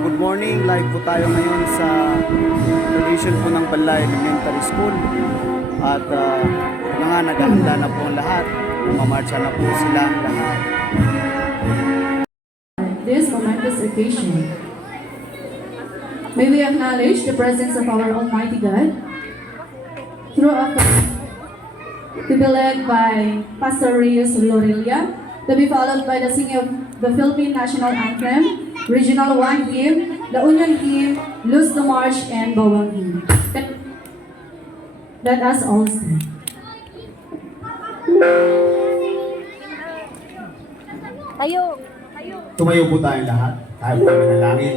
good morning. Live po tayo ngayon sa graduation po ng Balay Elementary School. At mga naghahanda na po ang lahat. Mamamarcha na po silang lahat. This momentous occasion, may we acknowledge the presence of our Almighty God through a to be led by Pastor Reyes Lorelia, to be followed by the singing of the Philippine National Anthem, Regional 1 Hymn, the Union Hymn, Luz the March, and Bawang Hymn. Let us all stand. Tayo. Tumayo po tayong lahat. Tayo po manalangin.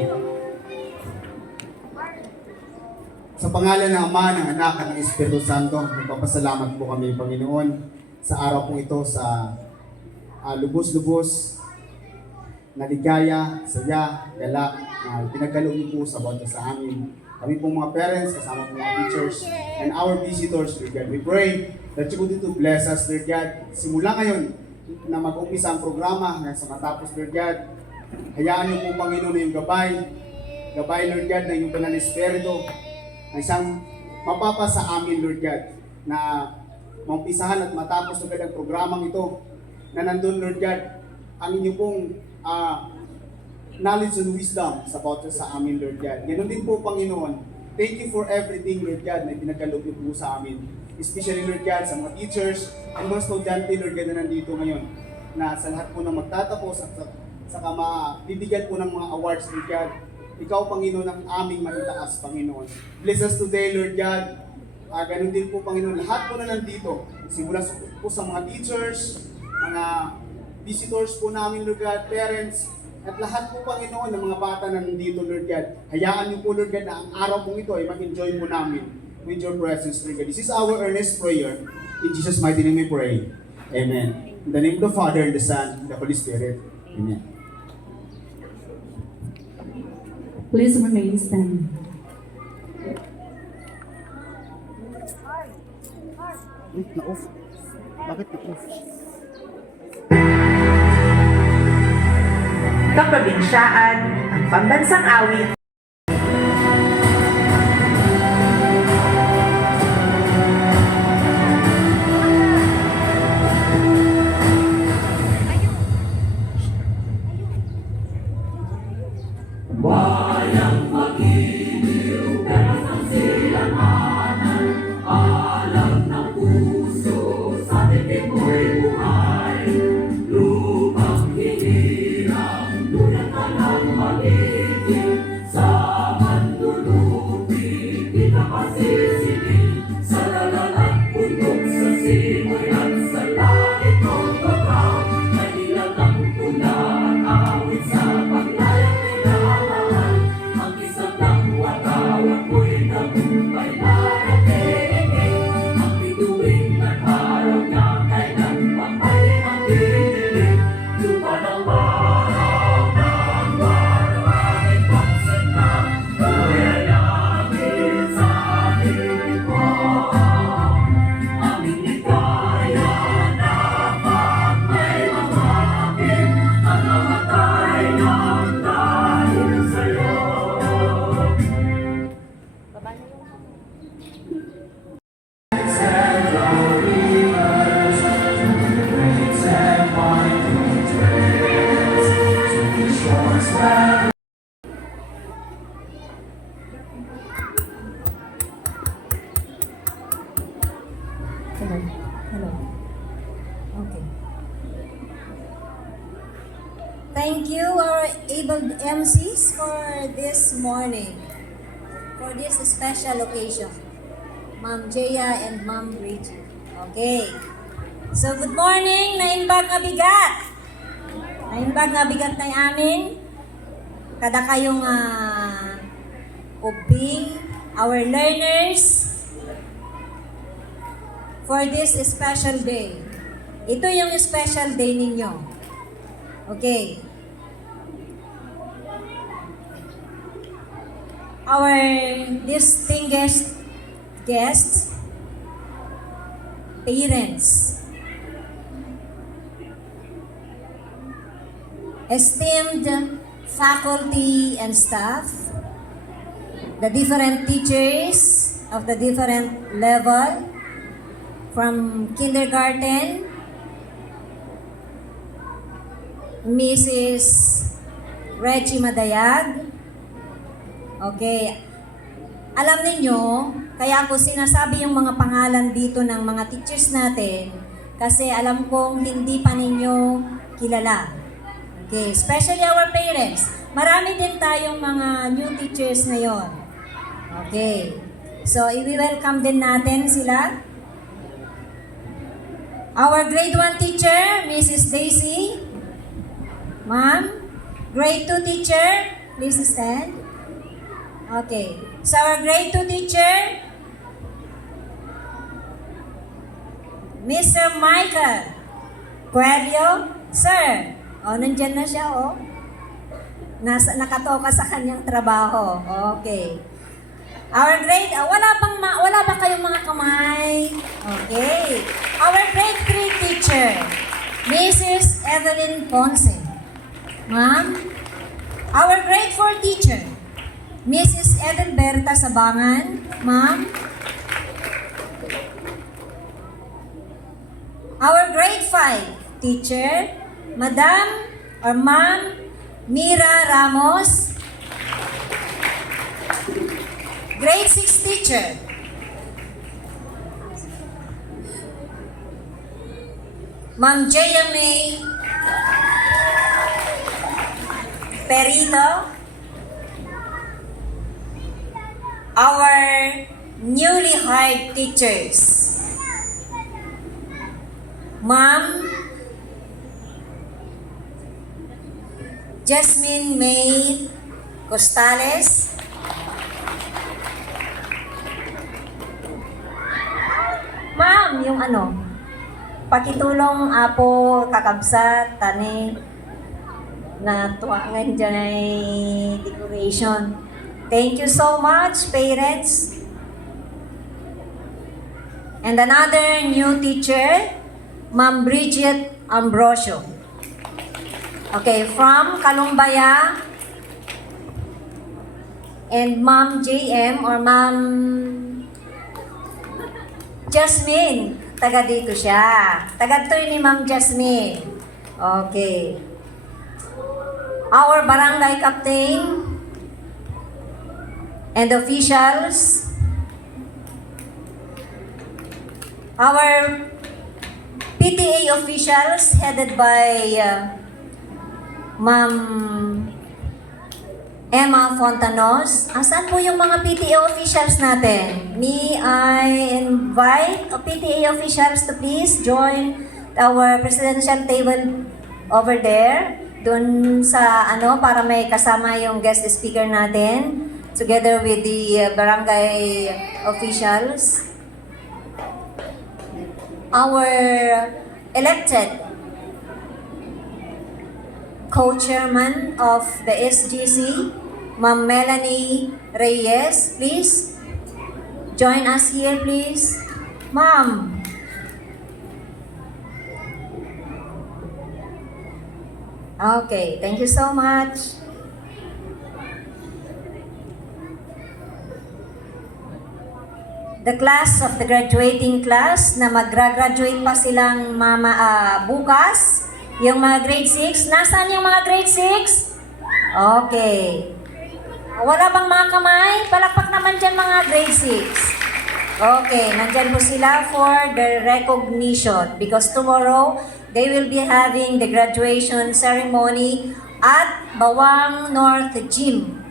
Sa pangalan ng Ama, ng Anak, at ng Espiritu Santo, nagpapasalamat po kami, Panginoon, sa araw po ito, sa lubos-lubos na ligaya, saya, galak, na pinagkaloob niyo po sa bawat sa amin. Kami pong mga parents, kasama po mga teachers, and our visitors, Lord God. We pray that you would to bless us, Lord God. Simula ngayon, na mag-umpisa ang programa, hanggang sa matapos, Lord God. Hayaan niyo po, Panginoon, na yung gabay, Lord God, na yung banal na Espiritu, na isang mapapa sa amin, Lord God, na maumpisahan at matapos agad ang programang ito, na nandun, Lord God, ang inyong pong knowledge and wisdom sa bawat sa amin, Lord God. Ganon din po, Panginoon. Thank you for everything, Lord God, na pinagkaloob niyo po sa amin. Especially, Lord God, sa mga teachers and mga estudyante, Lord God, na nandito ngayon, na sa lahat po na magtatapos at saka mabibigyan po ng mga awards, Lord God. Ikaw, Panginoon, ang aming maitaas, Panginoon. Bless us today, Lord God. Ganun din po, Panginoon, lahat po na nandito. Simula po sa mga teachers, mga visitors po namin, Lord God, parents, at lahat po, Panginoon, ng mga bata na nandito, Lord God. Hayaan niyo po, Lord God, na ang araw pong ito ay mag-enjoy po namin with your presence, Lord God. This is our earnest prayer. In Jesus' mighty name we pray. Amen. In the name of the Father, and the Son, and the Holy Spirit. Amen. Please remain standing. Na-off. Bakit na-off? Kapabinsyaan, ang pambansang awit. Hello. Okay. Thank you, our able MCs, for this morning, for this special occasion. Ma'am Jaya and Ma'am Bridget. Okay. So, good morning, naimbag nga bigat. Naimbag nga bigat na amin. Kada kayong ubing, our learners, for this special day. Ito yung special day ninyo. Okay. Our distinguished guests, parents, esteemed faculty and staff, the different teachers of the different level, from kindergarten, Mrs. Reggie Madayag. Okay. Alam ninyo, kaya ako sinasabi yung mga pangalan dito ng mga teachers natin kasi alam kong hindi pa ninyo kilala. Okay, especially our parents. Marami din tayong mga new teachers ngayon. Okay. So, i-welcome din natin sila. Our grade 1 teacher, Mrs. Daisy. Ma'am. Grade 2 teacher, please stand. Okay. So, our grade 2 teacher, Mr. Michael Coelho. Sir, nandyan na siya, nakatoka sa kanyang trabaho. Okay. Our grade, wala ba kayong mga kamay? Okay. Our grade 3 teacher, Mrs. Evelyn Ponce. Ma'am. Our grade 4 teacher, Mrs. Edelberta Sabangan. Ma'am. Our grade 5 teacher, Madam or Ma'am Mira Ramos. Grade 6 teacher, Ma'am Jaya May Perito. Our newly hired teachers, Ma'am Jasmine May Costales. Ma'am, yung pakitulong apo, kakabsat, tani, na tuwangan dyan ay decoration. Thank you so much, parents. And another new teacher, Ma'am Bridget Ambrosio. Okay, from Kalumbaya. And Ma'am JM or Ma'am Jasmine. Taga dito siya. Taga to ni Ma'am Jasmine. Okay. Our barangay captain and officials. Our PTA officials headed by Ma'am Emma Fontanos. Asan po yung mga PTA officials natin? May I invite PTA officials to please join our presidential table over there. Doon sa para may kasama yung guest speaker natin together with the barangay officials. Our elected co-chairman of the SGC, Ma'am Melanie Reyes, please join us here, please. Ma'am. Okay, thank you so much. The class of the graduating class na magra-graduate pa silang bukas, yung mga grade 6. Nasaan yung mga grade 6? Okay. Wala bang mga kamay? Palakpak naman dyan mga grade 6. Okay, nandyan po sila for the recognition because tomorrow they will be having the graduation ceremony at Bawang North Gym.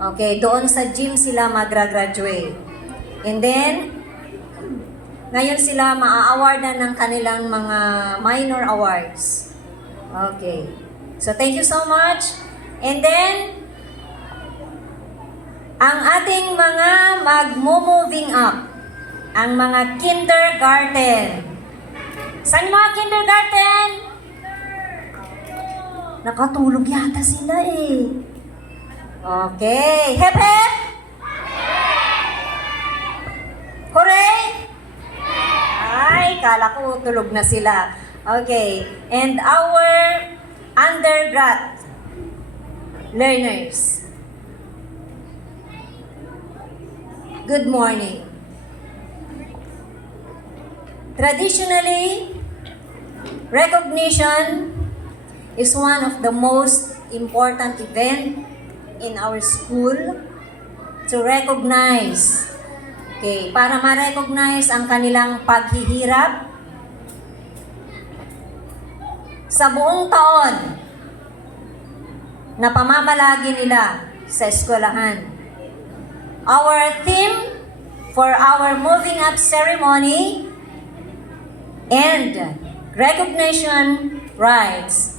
Okay, doon sa gym sila magra-graduate. And then, ngayon sila maa-awardan ng kanilang mga minor awards. Okay. So, thank you so much. And then, ang ating mga mag-moving up, ang mga kindergarten. Saan yung mga kindergarten? Nakatulog yata sila eh. Okay. Hep hep! Hooray! Ay, kala ko tulog na sila. Okay. And our undergrad learners. Good morning. Traditionally, recognition is one of the most important event in our school to recognize, okay, para ma-recognize ang kanilang paghihirap sa buong taon na pamamalagi nila sa eskwelahan. Our theme for our moving up ceremony and recognition rights,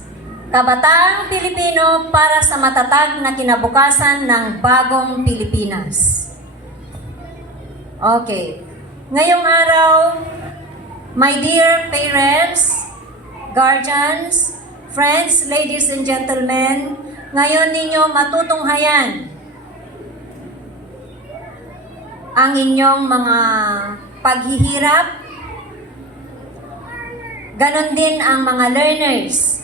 Kabataang Pilipino para sa matatag na kinabukasan ng bagong Pilipinas. Okay. Ngayong araw, my dear parents, guardians, friends, ladies and gentlemen, ngayon ninyo matutunghayan ang inyong mga paghihirap. Ganon din ang mga learners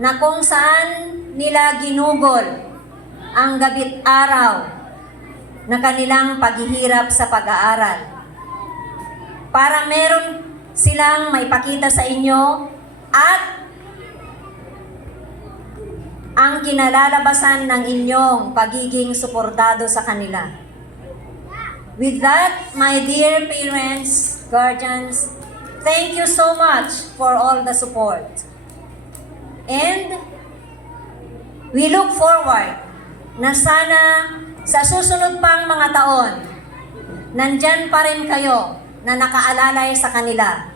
na kung saan nila ginugol ang gabi't araw na kanilang paghihirap sa pag-aaral. Para meron silang maipakita sa inyo at ang kinalalabasan ng inyong pagiging suportado sa kanila. With that, my dear parents, guardians, thank you so much for all the support. And we look forward na sana sa susunod pang mga taon, nandyan pa rin kayo na nakaalalay sa kanila.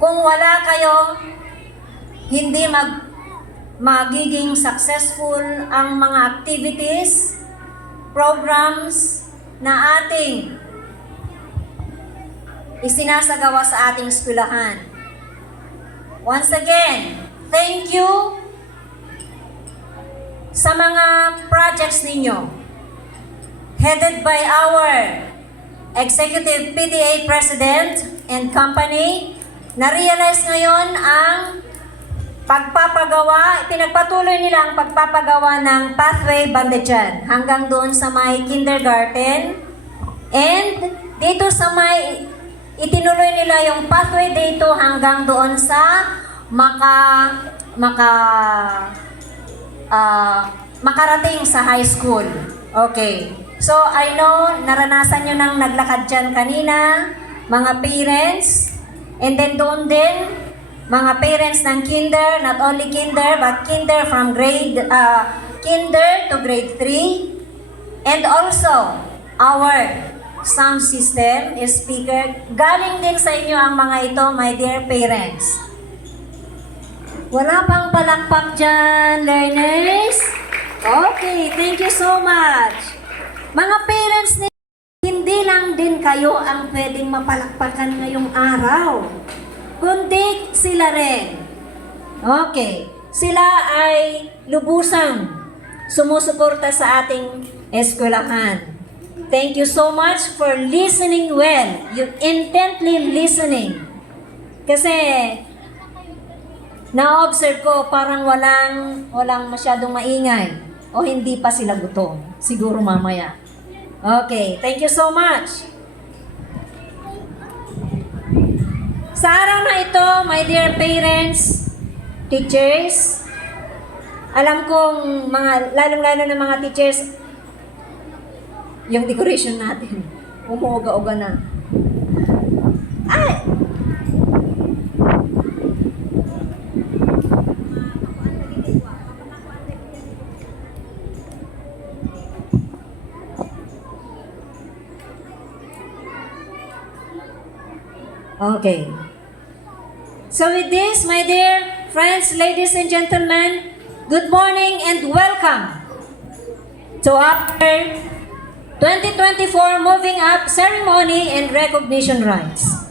Kung wala kayo, hindi magiging successful ang mga activities, programs na ating isinasagawa sa ating eskwelahan. Once again, thank you sa mga projects ninyo headed by our Executive PTA President and Company. Na-realize ngayon ang pinagpatuloy nila ang pagpapagawa ng pathway Bandedjan hanggang doon sa may kindergarten. And dito sa may itinuloy nila yung pathway dito hanggang doon sa makarating sa high school. Okay. So, I know, naranasan nyo nang naglakad dyan kanina, mga parents, and then doon din, mga parents ng kinder, not only kinder, but kinder from kinder to grade 3, and also, our sound system is speaker. Galing din sa inyo ang mga ito, my dear parents. Wala pang palakpak dyan, learners? Okay, thank you so much. Mga parents, hindi lang din kayo ang pwedeng mapalakpakan ngayong araw, kundi sila rin. Okay, sila ay lubusang sumusuporta sa ating eskwelahan. Thank you so much for listening well. You intently listening. Kasi na-observe ko parang walang masyadong maingay o hindi pa sila gutom. Siguro mamaya. Okay, thank you so much. Sa araw na ito, my dear parents, teachers, alam kong lalong-lalo na mga teachers, yung decoration natin, umuuga-uga na. Ay! Okay. So with this, my dear friends, ladies and gentlemen, good morning and welcome to our 2024 Moving Up Ceremony and Recognition Rights.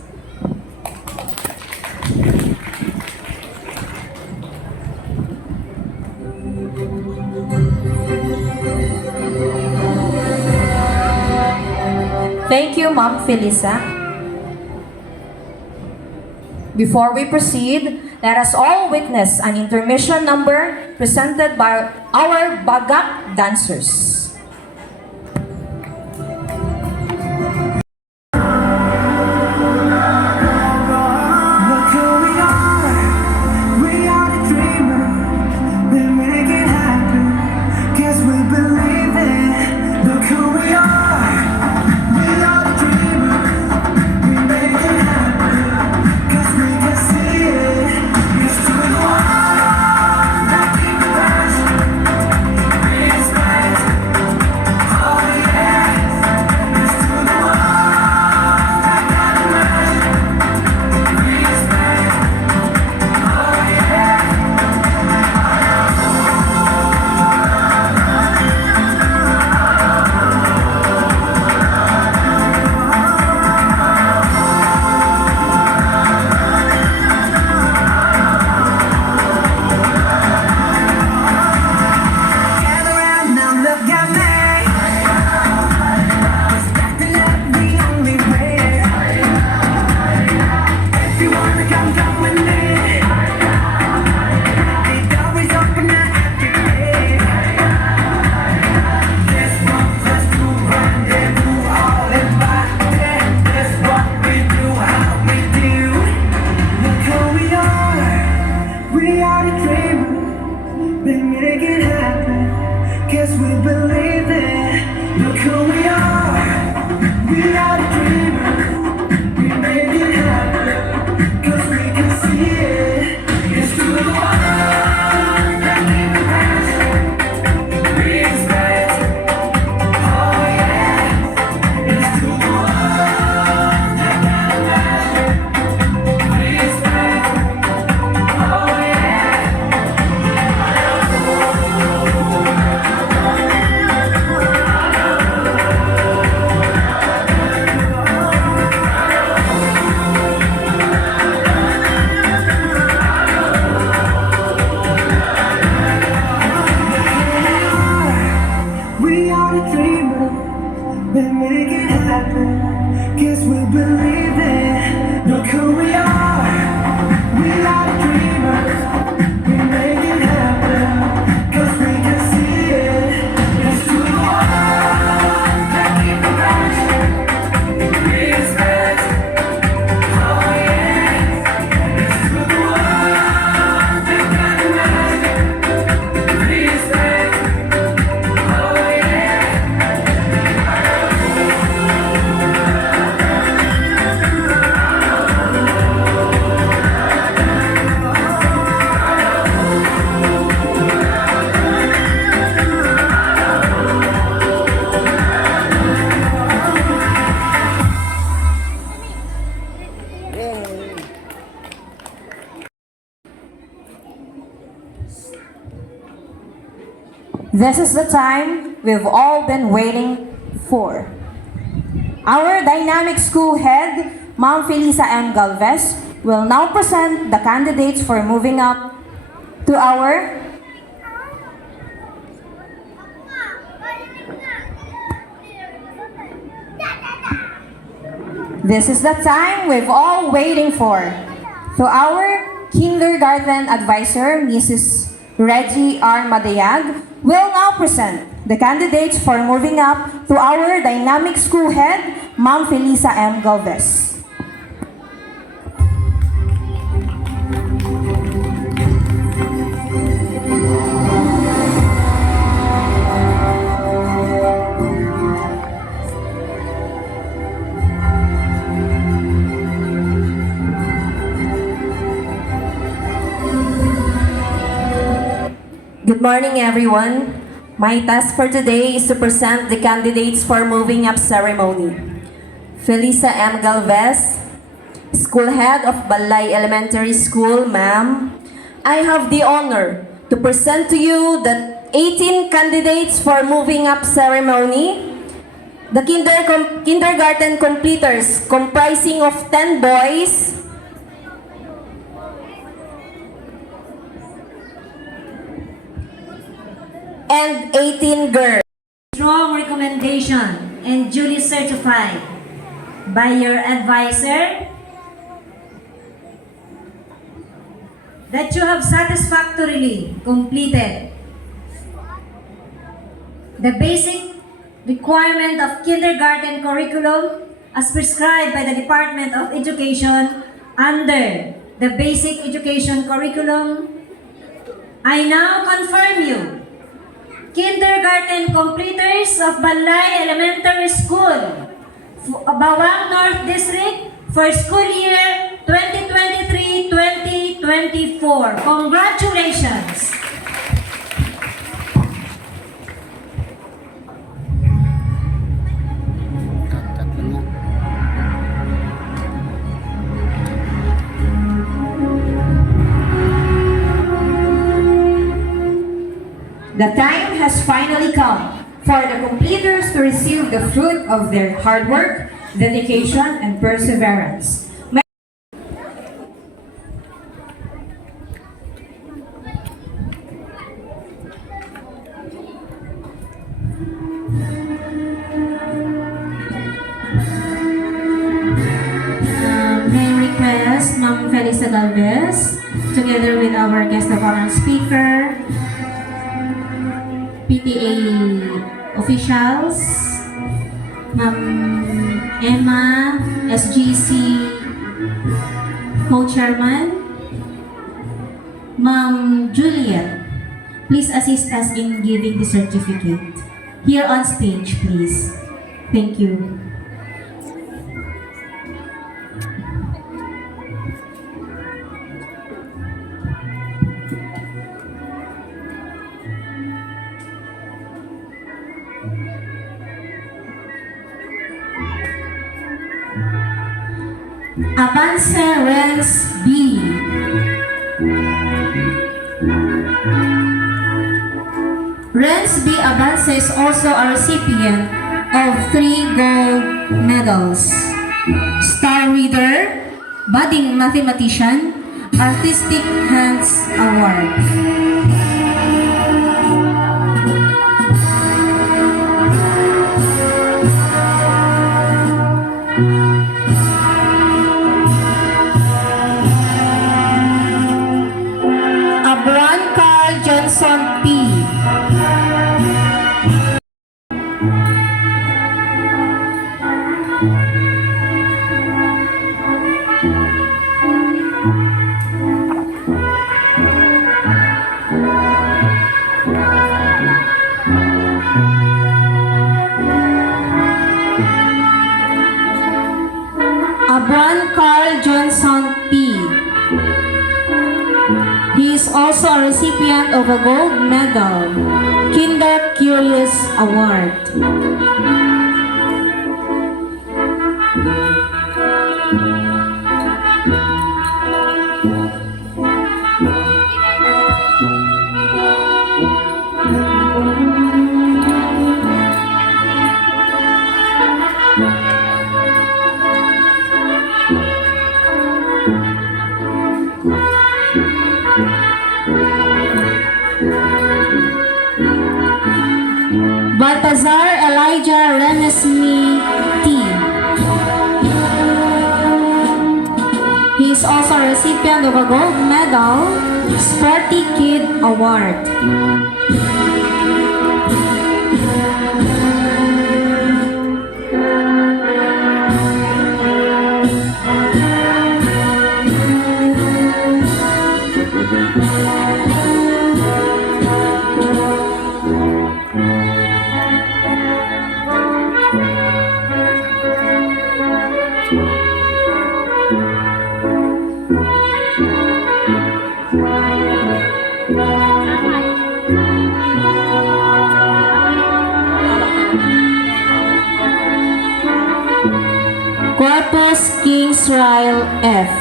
Thank you, Ma'am Felisa. Before we proceed, let us all witness an intermission number presented by our Bagak dancers. Look who we are the dreamers, we make it happen, 'cause we believe it. Look who we are the dreamers, we make it happen, 'cause we can see it. It's to the one that keep us, respect, oh yeah. It's to the one that got us, respect. Gather round now, look at me. Respecting it the only way. If you wanna come with me. The door is open now every day. This one plus two rendezvous all in body. This what we do, how we do. Look who we are. We are the dreamers. We make it happen, 'cause we believe it. Look who we are. We are the dreamers. We make it happen, 'cause we can see it. It's to the one that keep the passion. Respect. Oh yeah. It's to the one that got a passion. Respect. Oh yeah. We are the dreamers, we make it happen, 'cause we believe it. Look who we are. We are the dreamers, we make it happen, 'cause we can see it. It's to the one that keep the passion. Respect. Oh yeah. It's to the one that got the magic. Respect. Oh yeah. This is the time we've all been waiting for. Our dynamic school head, Ma'am Felisa M. Galvez, will now present the candidates for moving up to our This is the time we've all waiting for. To our kindergarten advisor, Mrs. Reggie R. Madayag, will now present the candidates for moving up to our dynamic school head, Ma'am Felisa M. Galvez. Good morning, everyone. My task for today is to present the candidates for moving up ceremony. Felisa M. Galvez, School Head of Balay Elementary School, ma'am. I have the honor to present to you the 18 candidates for moving up ceremony. The kindergarten completers comprising of 10 boys, and 18 girls. Strong recommendation and duly certified by your advisor, that you have satisfactorily completed the basic requirement of kindergarten curriculum as prescribed by the Department of Education under the basic education curriculum, I now confirm you, kindergarten completers of Balay Elementary School, Bawang North District, for school year 2023-2024. Congratulations! The time has finally come for the completers to receive the fruit of their hard work, dedication, and perseverance. May I request Ma'am Felisa Galvez, together with our guest of honor speaker, PTA officials, Ma'am Emma, SGC co-chairman, Ma'am Juliet, please assist us in giving the certificate. Here on stage, please. Thank you. Avance Renz B. Renz B. Avance is also a recipient of 3 gold medals: Star Reader, Budding Mathematician, Artistic Hands Award. Abron Carl Johnson P. Abron Carl Johnson P. He is also a recipient of a gold medal, Kinder Curious Award. Baltazar Elijah Renesmi T. He is also a recipient of a gold medal, Sporty Kid Award. Corpus Kingsrail F.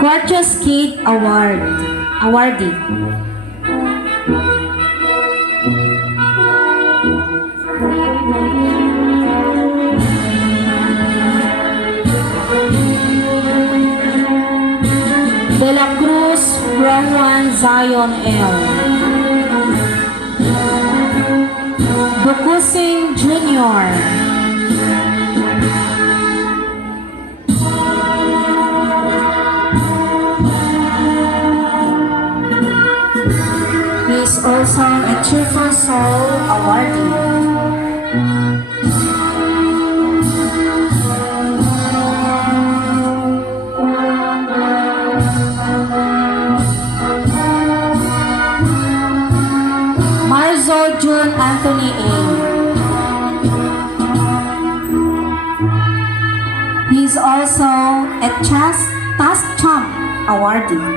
Corpus Kid Awardee. De la Cruz Rowan Zion L. Rosing Jr. He is also a Cheerful Soul awardee. Marzo June Anthony A. He is also a Task Champ awardee.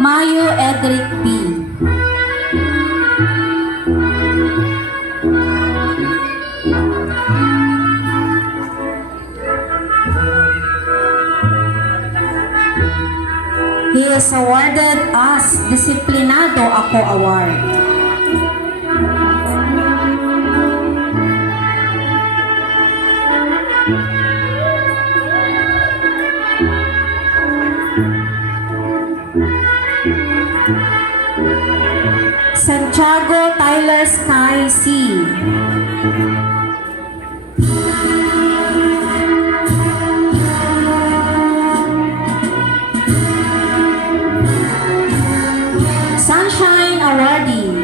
Mayo Edric B. He is awarded as Disiplinado Ako Award. Santiago Tyler Sky C. Sunshine Awardee.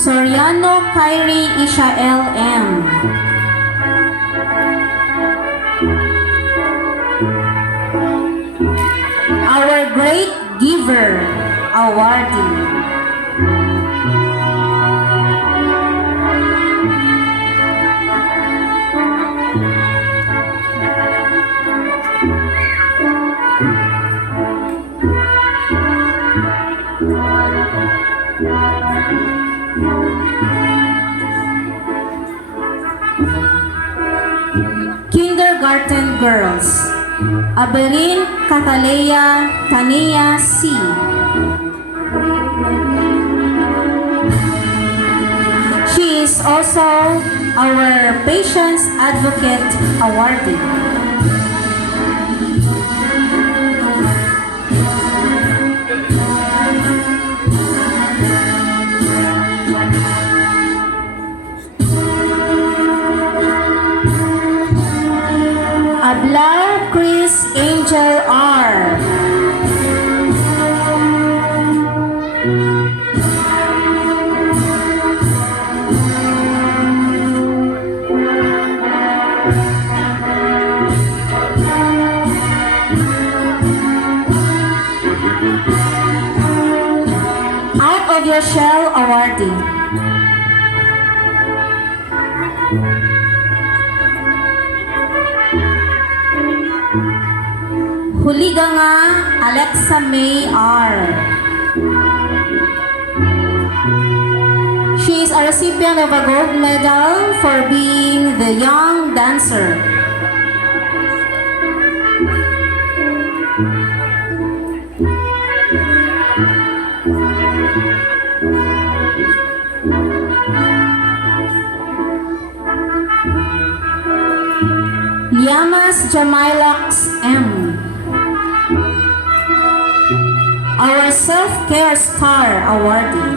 Soriano Kyrie Ishael M. Our Great Giver awardee. Kindergarten Girls, Abeline Catalea Tania C. She is also our Patients Advocate awardee. Ablar Chris Angel R. Out of Your Shell awardee. Huliganga Alexa May R. She is a recipient of a gold medal for being the young dancer. Yamas Jamilax M. Our Self-Care Star awardee.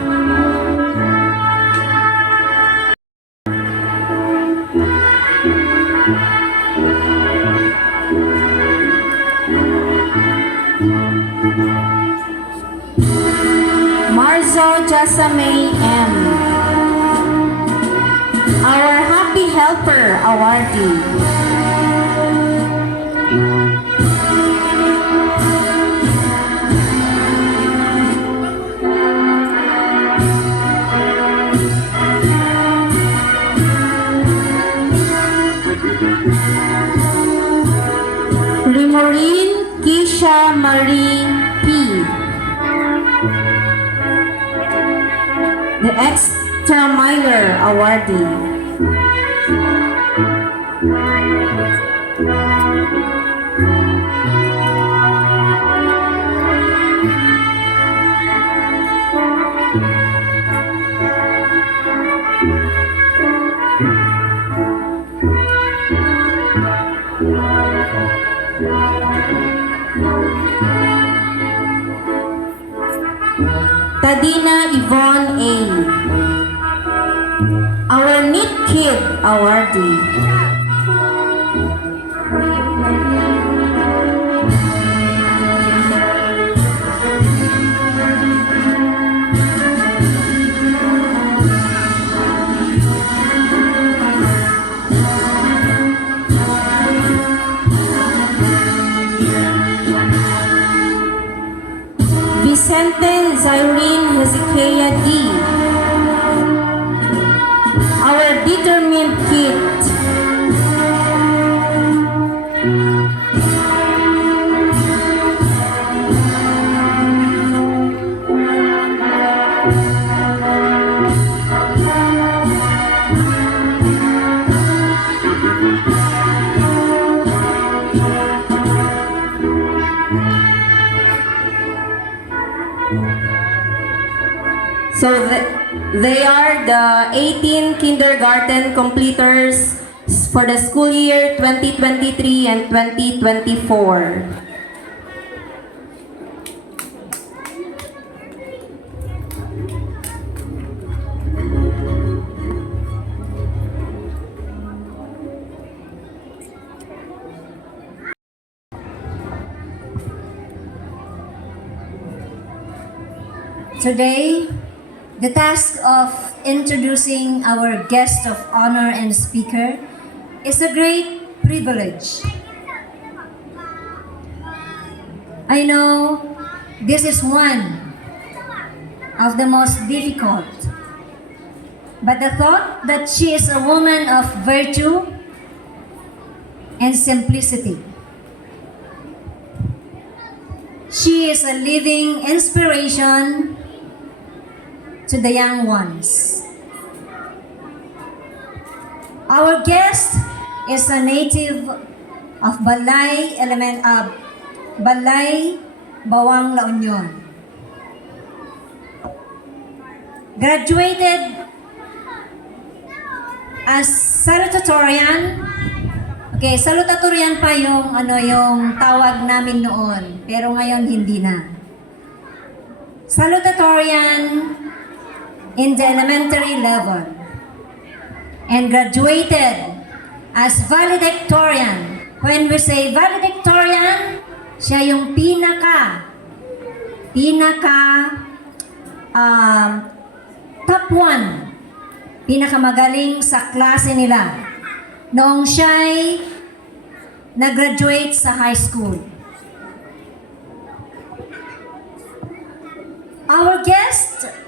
Marzo Jasamay M. Our Happy Helper awardee. Maureen Keisha Marie P. the Extra Miler awardee. Tadina Yvonne A. Our Neat Kid awardee. Vicente Zyrene Hezekiah D. Our Determined Kid. So they are the 18 kindergarten completers for the school year 2023 and 2024. Today, the task of introducing our guest of honor and speaker is a great privilege. I know this is one of the most difficult, but the thought that she is a woman of virtue and simplicity. She is a living inspiration to the young ones. Our guest is a native of Balay Bawang, La Union. Graduated as salutatorian. Okay, salutatorian pa yung tawag namin noon, pero ngayon hindi na. Salutatorian in the elementary level and graduated as valedictorian. When we say valedictorian, siya yung top 1, pinakamagaling sa klase nila noong siya'y nag-graduate sa high school. Our guest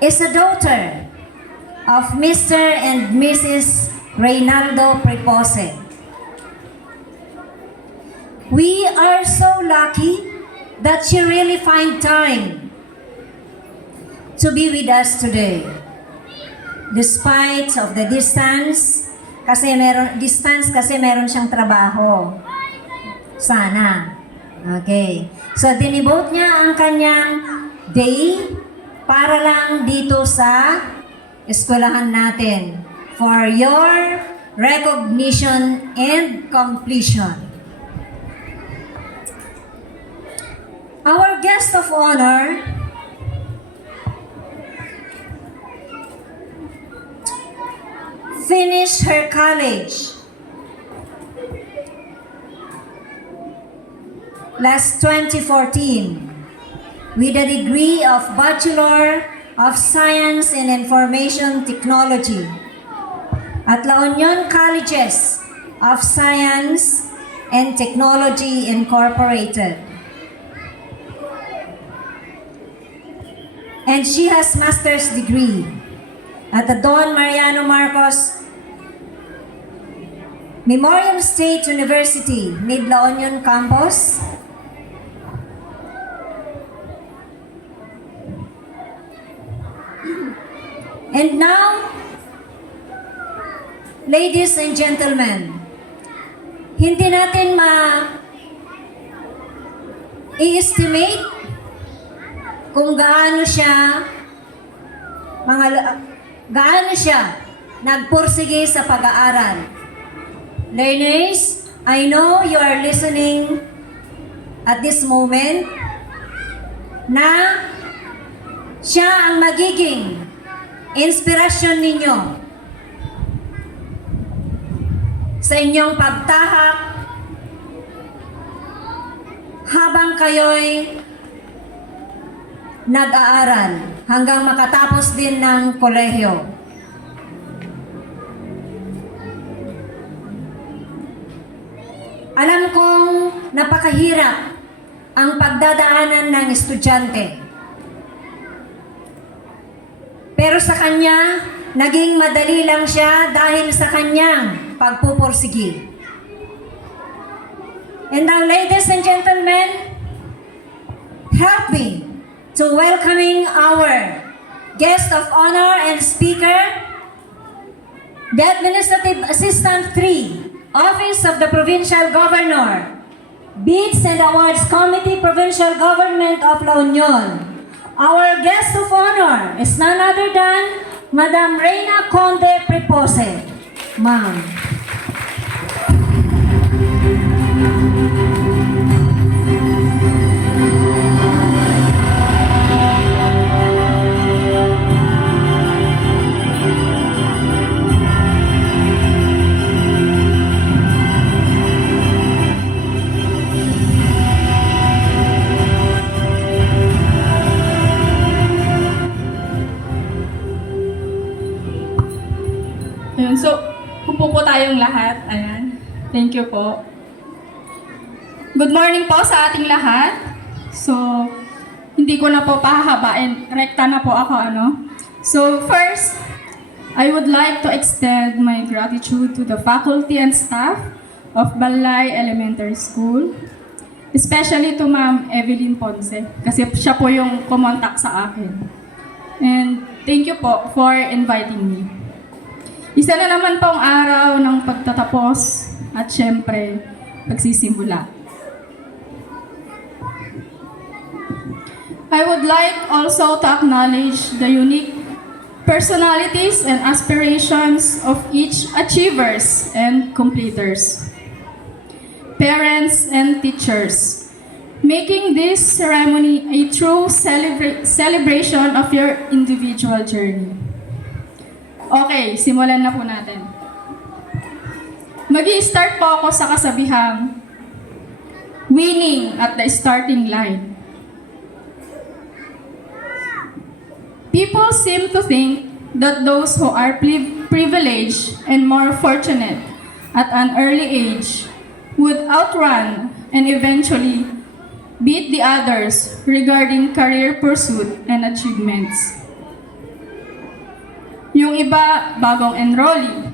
is a daughter of Mr. and Mrs. Reynaldo Prepose. We are so lucky that she really find time to be with us today. Despite of the distance kasi meron siyang trabaho. Sana. Okay. So dinivote niya ang kanyang day para lang dito sa eskwelahan natin for your recognition and completion. Our guest of honor finished her college last 2014 with a degree of Bachelor of Science in Information Technology at La Union Colleges of Science and Technology Incorporated. And she has master's degree at the Don Mariano Marcos Memorial State University, Mid La Union Campus. And now, ladies and gentlemen, hindi natin i-estimate kung gaano siya nagpursige sa pag-aaral. Learners, I know you are listening at this moment na siya ang magiging inspirasyon ninyo sa inyong pagtahak habang kayo'y nag-aaral hanggang makatapos din ng kolehiyo. Alam kong napakahirap ang pagdadaanan ng estudyante. Pero sa kanya, naging madali lang siya dahil sa kanyang pagpupursigi. And now, ladies and gentlemen, help me to welcoming our guest of honor and speaker, the Administrative Assistant 3, Office of the Provincial Governor, Bids and Awards Committee, Provincial Government of La Union. Our guest of honor is none other than Madam Reyna Conde Prepose. Ma'am. Ayun, so, upo po tayong lahat. Ayan. Thank you po. Good morning po sa ating lahat. So, hindi ko na po pahahabain. Rekta na po ako, So, first, I would like to extend my gratitude to the faculty and staff of Balay Elementary School, especially to Ma'am Evelyn Ponce, kasi siya po yung kumontak sa akin. And thank you po for inviting me. Isa na naman pong araw ng pagtatapos at syempre, pagsisimula. I would like also to acknowledge the unique personalities and aspirations of each achievers and completers, parents and teachers, making this ceremony a true celebration of your individual journey. Okay, simulan na po natin. Mag-i-start po ako sa kasabihang winning at the starting line. People seem to think that those who are privileged and more fortunate at an early age would outrun and eventually beat the others regarding career pursuit and achievements. Yung iba, bagong enrollee,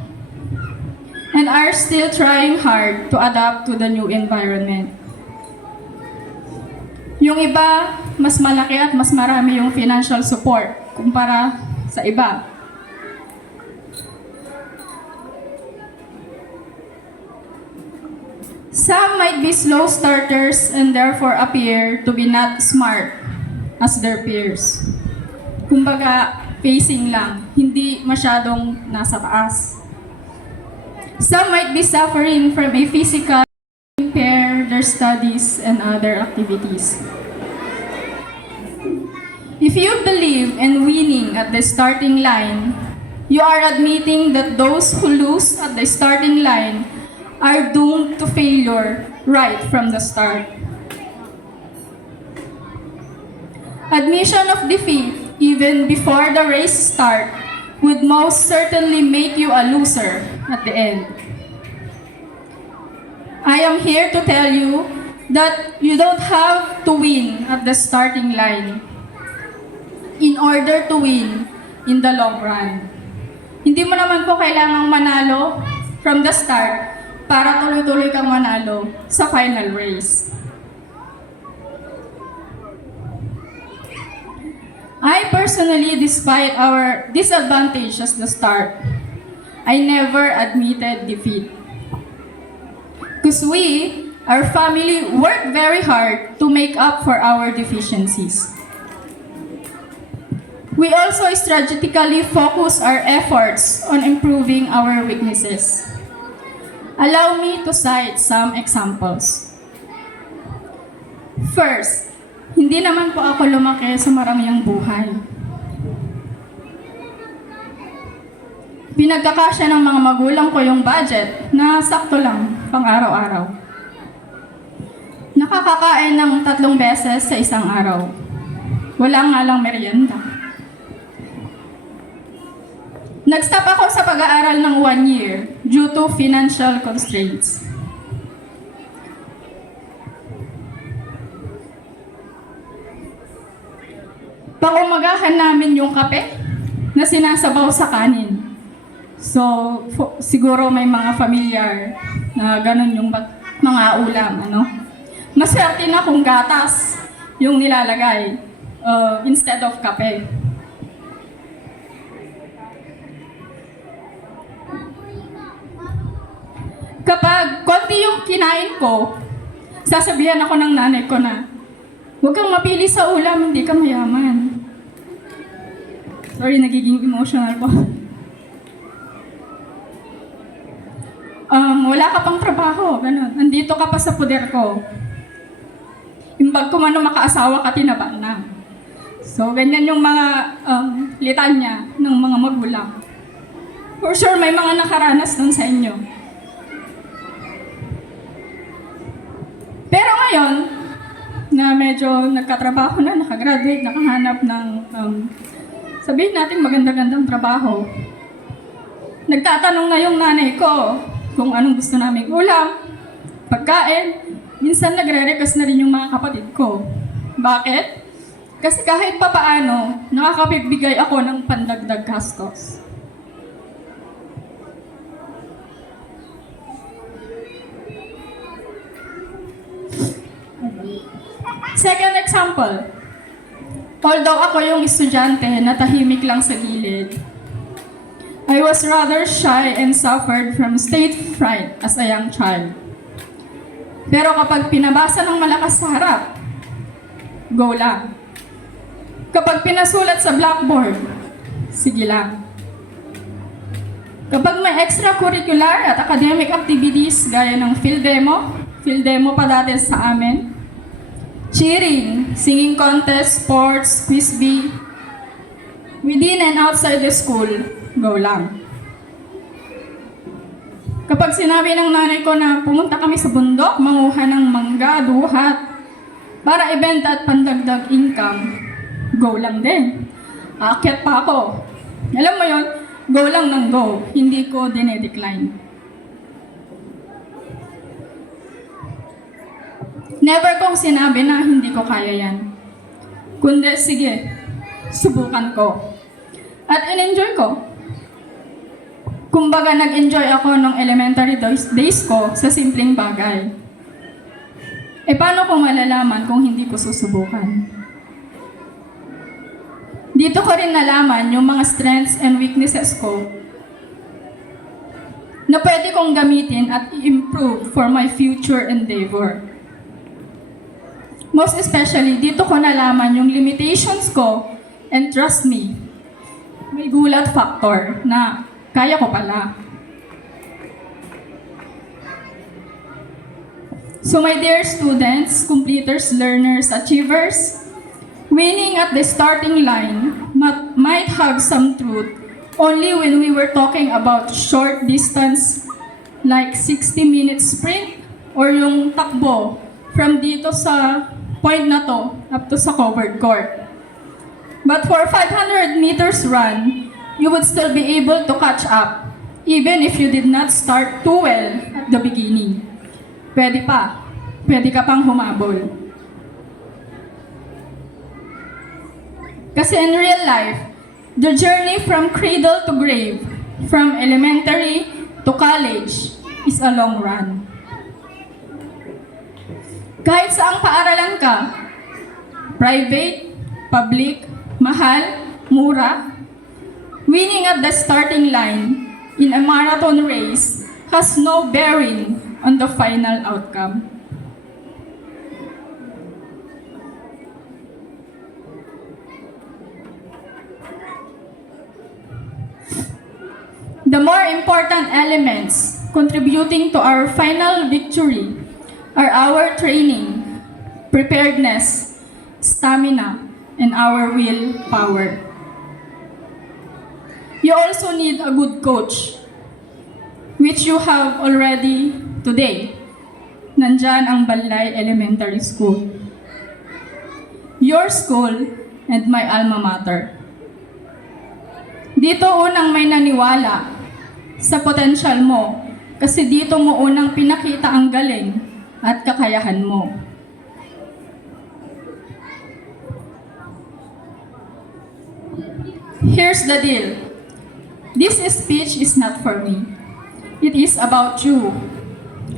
and are still trying hard to adapt to the new environment. Yung iba, mas malaki at mas marami yung financial support kumpara sa iba. Some might be slow starters and therefore appear to be not smart as their peers. Kumbaga, pacing lang, hindi masyadong nasa taas. Some might be suffering from a physical impair their studies and other activities. If you believe in winning at the starting line, you are admitting that those who lose at the starting line are doomed to failure right from the start. Admission of defeat, even before the race start, would most certainly make you a loser at the end. I am here to tell you that you don't have to win at the starting line in order to win in the long run. Hindi mo naman po kailangang manalo from the start para tuloy-tuloy kang manalo sa final race. I personally, despite our disadvantage at the start, I never admitted defeat. Because we, our family, worked very hard to make up for our deficiencies. We also strategically focus our efforts on improving our weaknesses. Allow me to cite some examples. First, hindi naman po ako lumaki sa maraming buhay. Pinagkakasya ng mga magulang ko yung budget na sakto lang pang araw-araw. Nakakakain ng 3 beses sa isang araw. Wala nga lang merienda. Nag-stop ako sa pag-aaral ng 1 year due to financial constraints. Pangumagahan namin yung kape na sinasabaw sa kanin. So, siguro may mga familiar na ganun yung mga ulam, ano? Maswerte na kung gatas yung nilalagay instead of kape. Kapag konti yung kinain ko, sasabihan ako ng nanay ko na, huwag kang mapili sa ulam, hindi ka mayaman. Sorry, nagiging emotional po. Wala ka pang trabaho, ganun. Nandito ka pa sa puder ko. Imbag ko man na makaasawa ka, tinaba na. So, ganyan yung mga litanya ng mga magulang. For sure, may mga nakaranas nun sa inyo. Pero ngayon, na medyo nagkatrabaho na, nakagraduate, nakahanap ng, sabihin natin maganda-gandang trabaho. Nagtatanong na yung nanay ko kung anong gusto naming ulam, pagkain. Minsan nagre-request na rin yung mga kapatid ko. Bakit? Kasi kahit papaano, nakakabibigay ako ng pandagdag gastos. Second example, although ako yung estudyante na tahimik lang sa gilid, I was rather shy and suffered from stage fright as a young child. Pero kapag pinabasa ng malakas sa harap, go lang. Kapag pinasulat sa blackboard, sige lang. Kapag may extracurricular at academic activities gaya ng field demo pa dati sa amin, cheering, singing contest, sports, quiz bee, within and outside the school, go lang. Kapag sinabi ng nanay ko na pumunta kami sa bundok, manguha ng mangga, duhat, para ibenta at pandagdag income, go lang din. Aakyat pa ako. Alam mo yon, go lang ng go, hindi ko dinedecline. Never kong sinabi na hindi ko kaya yan. Kundi, sige, subukan ko. At in-enjoy ko. Kumbaga, nag-enjoy ako nung elementary days ko sa simpleng bagay. E paano ko malalaman kung hindi ko susubukan? Dito ko rin nalaman yung mga strengths and weaknesses ko na pwede kong gamitin at i-improve for my future endeavor. Most especially, dito ko nalaman yung limitations ko, and trust me, may gulat factor na kaya ko pala. So my dear students, completers, learners, achievers, winning at the starting line might have some truth only when we were talking about short distance like 60-minute sprint or yung takbo from dito sa point na to up to sa covered court. But for 500 meters run, you would still be able to catch up even if you did not start too well at the beginning. Pwede pa. Pwede ka pang humabol. Kasi in real life, the journey from cradle to grave, from elementary to college, is a long run. Kahit saang paaralan ka, private, public, mahal, mura. Winning at the starting line in a marathon race has no bearing on the final outcome. The more important elements contributing to our final victory are our training, preparedness, stamina, and our willpower. You also need a good coach, which you have already today. Nandyan ang Balay Elementary School. Your school and my alma mater. Dito unang may naniwala sa potensyal mo kasi dito mo unang pinakita ang galing at kakayahan mo. Here's the deal. This speech is not for me. It is about you,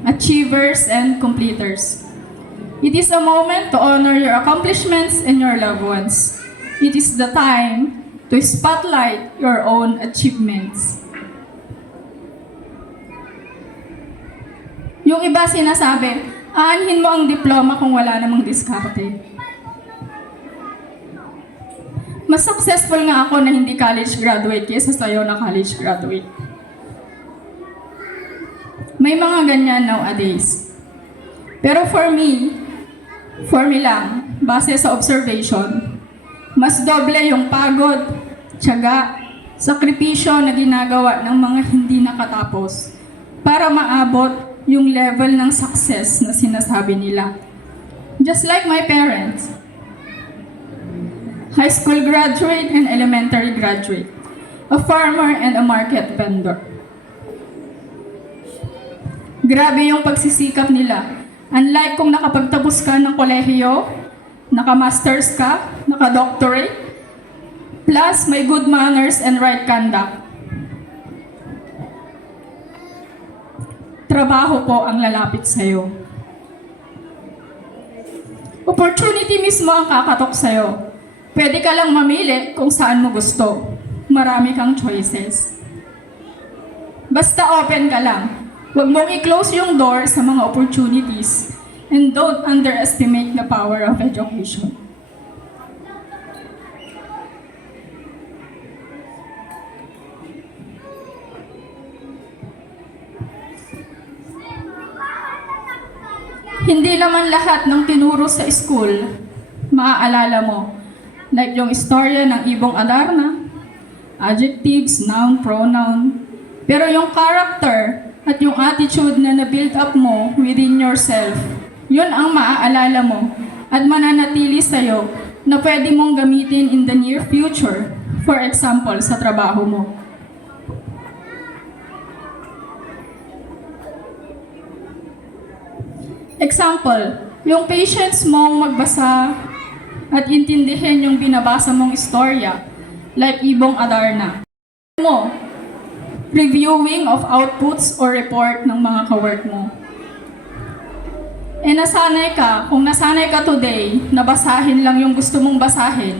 achievers and completers. It is a moment to honor your accomplishments and your loved ones. It is the time to spotlight your own achievements. Yung iba sinasabi, aanhin mo ang diploma kung wala namang diskarte. Mas successful nga ako na hindi college graduate kaysa sa'yo na college graduate. May mga ganyan nowadays. Pero for me lang, base sa observation, mas doble yung pagod, tiyaga, sakripisyo na ginagawa ng mga hindi nakatapos para maabot yung level ng success na sinasabi nila. Just like my parents. High school graduate and elementary graduate, a farmer and a market vendor. Grabe yung pagsisikap nila. Unlike kung nakapagtapos ka ng kolehiyo, naka-masters ka, naka-doctorate, plus may good manners and right conduct. Trabaho po ang lalapit sa'yo. Opportunity mismo ang kakatok sa'yo. Pwede ka lang mamili kung saan mo gusto. Marami kang choices. Basta open ka lang. Huwag mong i-close yung door sa mga opportunities. And don't underestimate the power of education. Hindi naman lahat ng tinuro sa school maaalala mo. Like yung istorya ng Ibong Adarna, adjectives, noun, pronoun. Pero yung character at yung attitude na na-build up mo within yourself, yun ang maaalala mo at mananatili sa'yo na pwede mong gamitin in the near future. For example, sa trabaho mo. Example, yung patience mong magbasa at intindihin yung binabasa mong istorya, like Ibong Adarna. Mo, reviewing of outputs or report ng mga kawork mo. Kung nasanay ka today, nabasahin lang yung gusto mong basahin,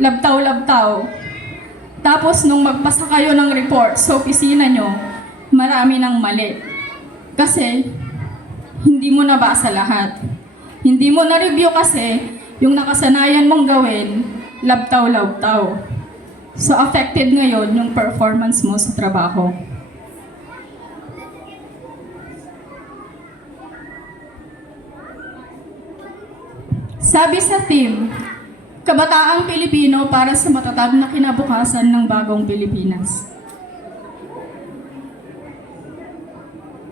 labtaw-labtaw. Tapos nung magpasa kayo ng report sa opisina nyo, marami ng mali. Kasi, hindi mo nabasa lahat. Hindi mo na-review kasi yung nakasanayan mong gawin, labtaw-labtaw. So affected ngayon yung performance mo sa trabaho. Sabi sa theme, Kabataang Pilipino para sa matatag na kinabukasan ng bagong Pilipinas.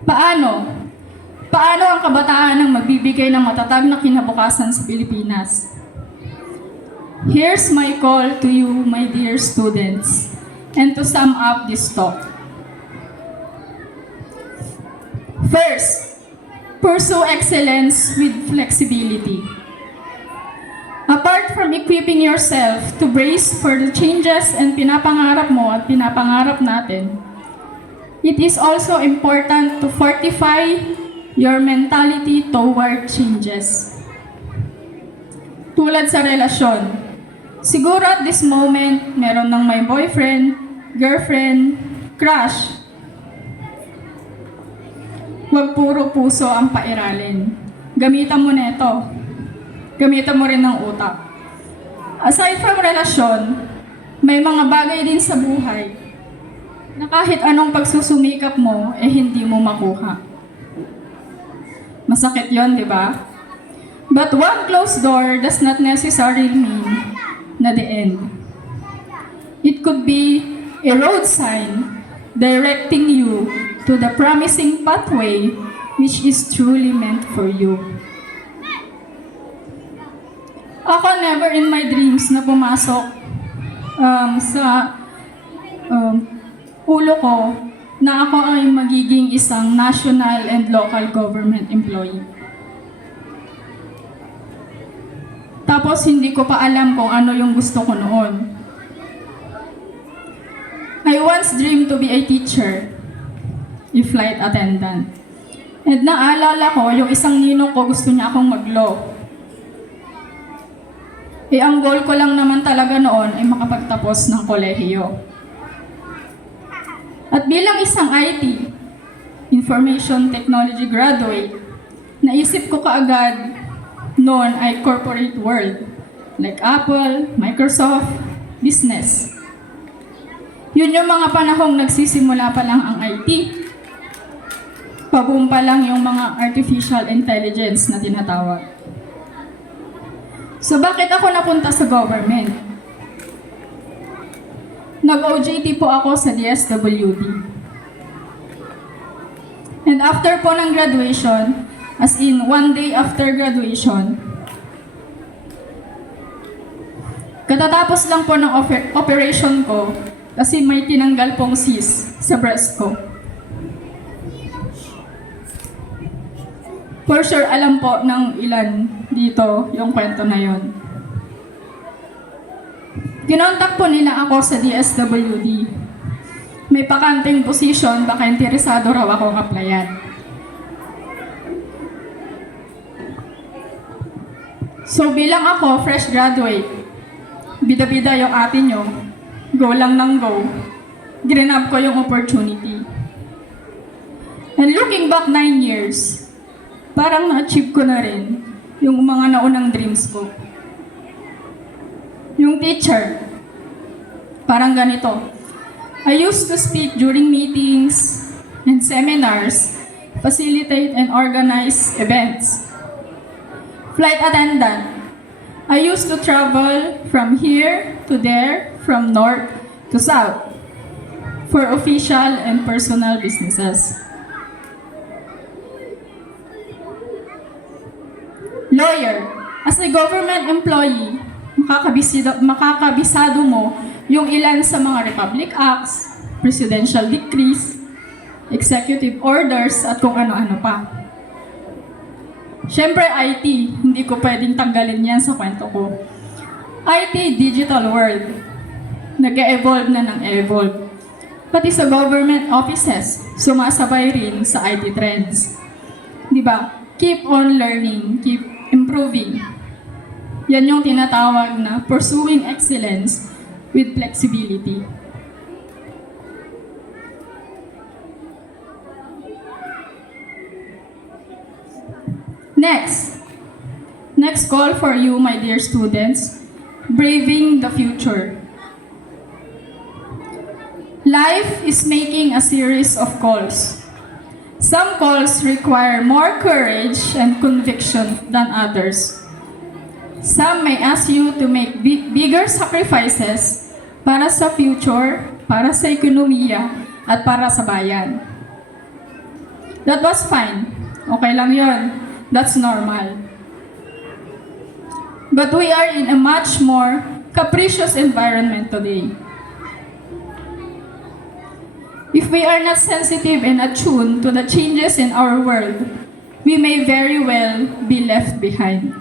Paano? Paano ang kabataan ang magbibigay ng matatag na kinabukasan sa Pilipinas? Here's my call to you, my dear students, and to sum up this talk. First, pursue excellence with flexibility. Apart from equipping yourself to brace for the changes and pinapangarap mo at pinapangarap natin, it is also important to fortify your mentality toward changes. Tulad sa relasyon, Siguro at this moment, meron ng may boyfriend, girlfriend, crush. Huwag puro puso ang pairalin. Gamitan mo neto. Gamitan mo rin ng utak. Aside from relasyon, may mga bagay din sa buhay na kahit anong pagsusumikap mo, hindi mo makuha. Masakit yon, di ba? But one closed door does not necessarily mean na the end. It could be a road sign directing you to the promising pathway which is truly meant for you. Ako never in my dreams na pumasok sa ulo ko na ako ay magiging isang national and local government employee. Tapos hindi ko pa alam kung ano yung gusto ko noon. I once dreamed to be a teacher, a flight attendant. And naalala ko, yung isang ninong ko gusto niya akong mag-law. Ang goal ko lang naman talaga noon ay makapagtapos ng kolehiyo. At bilang isang IT, Information Technology graduate, naisip ko kaagad noon ay corporate world, like Apple, Microsoft, business. Yun yung mga panahong nagsisimula pa lang ang IT. Paboom pa lang yung mga artificial intelligence na tinatawag. So bakit ako napunta sa government? Nag-OJT po ako sa DSWD. And after po ng graduation, as in one day after graduation, katatapos lang po ng operation ko kasi may tinanggal pong cyst sa breast ko. For sure, alam po ng ilan dito yung kwento na yon. Kinontak po nila ako sa DSWD. May pakanting position, baka interesado raw akong applyan. So bilang ako, fresh graduate, bida-bida yung ate nyo, go lang ng go, grinab ko yung opportunity. And looking back 9 years, parang na-achieve ko na rin yung mga naunang dreams ko. Yung teacher, parang ganito. I used to speak during meetings and seminars, facilitate and organize events. Flight attendant, I used to travel from here to there, from north to south, for official and personal businesses. Lawyer, as a government employee, makakabisado mo yung ilan sa mga Republic Acts, Presidential Decrees, Executive Orders, at kung ano-ano pa. Siyempre, IT, hindi ko pwedeng tanggalin yan sa kwento ko. IT, digital world. Nag-evolve na ng evolve. Pati sa government offices, sumasabay rin sa IT trends. Diba? Keep on learning, keep improving. Yan yung tinatawag na pursuing excellence with flexibility. Next call for you, my dear students, braving the future. Life is making a series of calls. Some calls require more courage and conviction than others. Some may ask you to make bigger sacrifices para sa future, para sa ekonomiya, at para sa bayan. That was fine. Okay lang yun. That's normal. But we are in a much more capricious environment today. If we are not sensitive and attuned to the changes in our world, we may very well be left behind.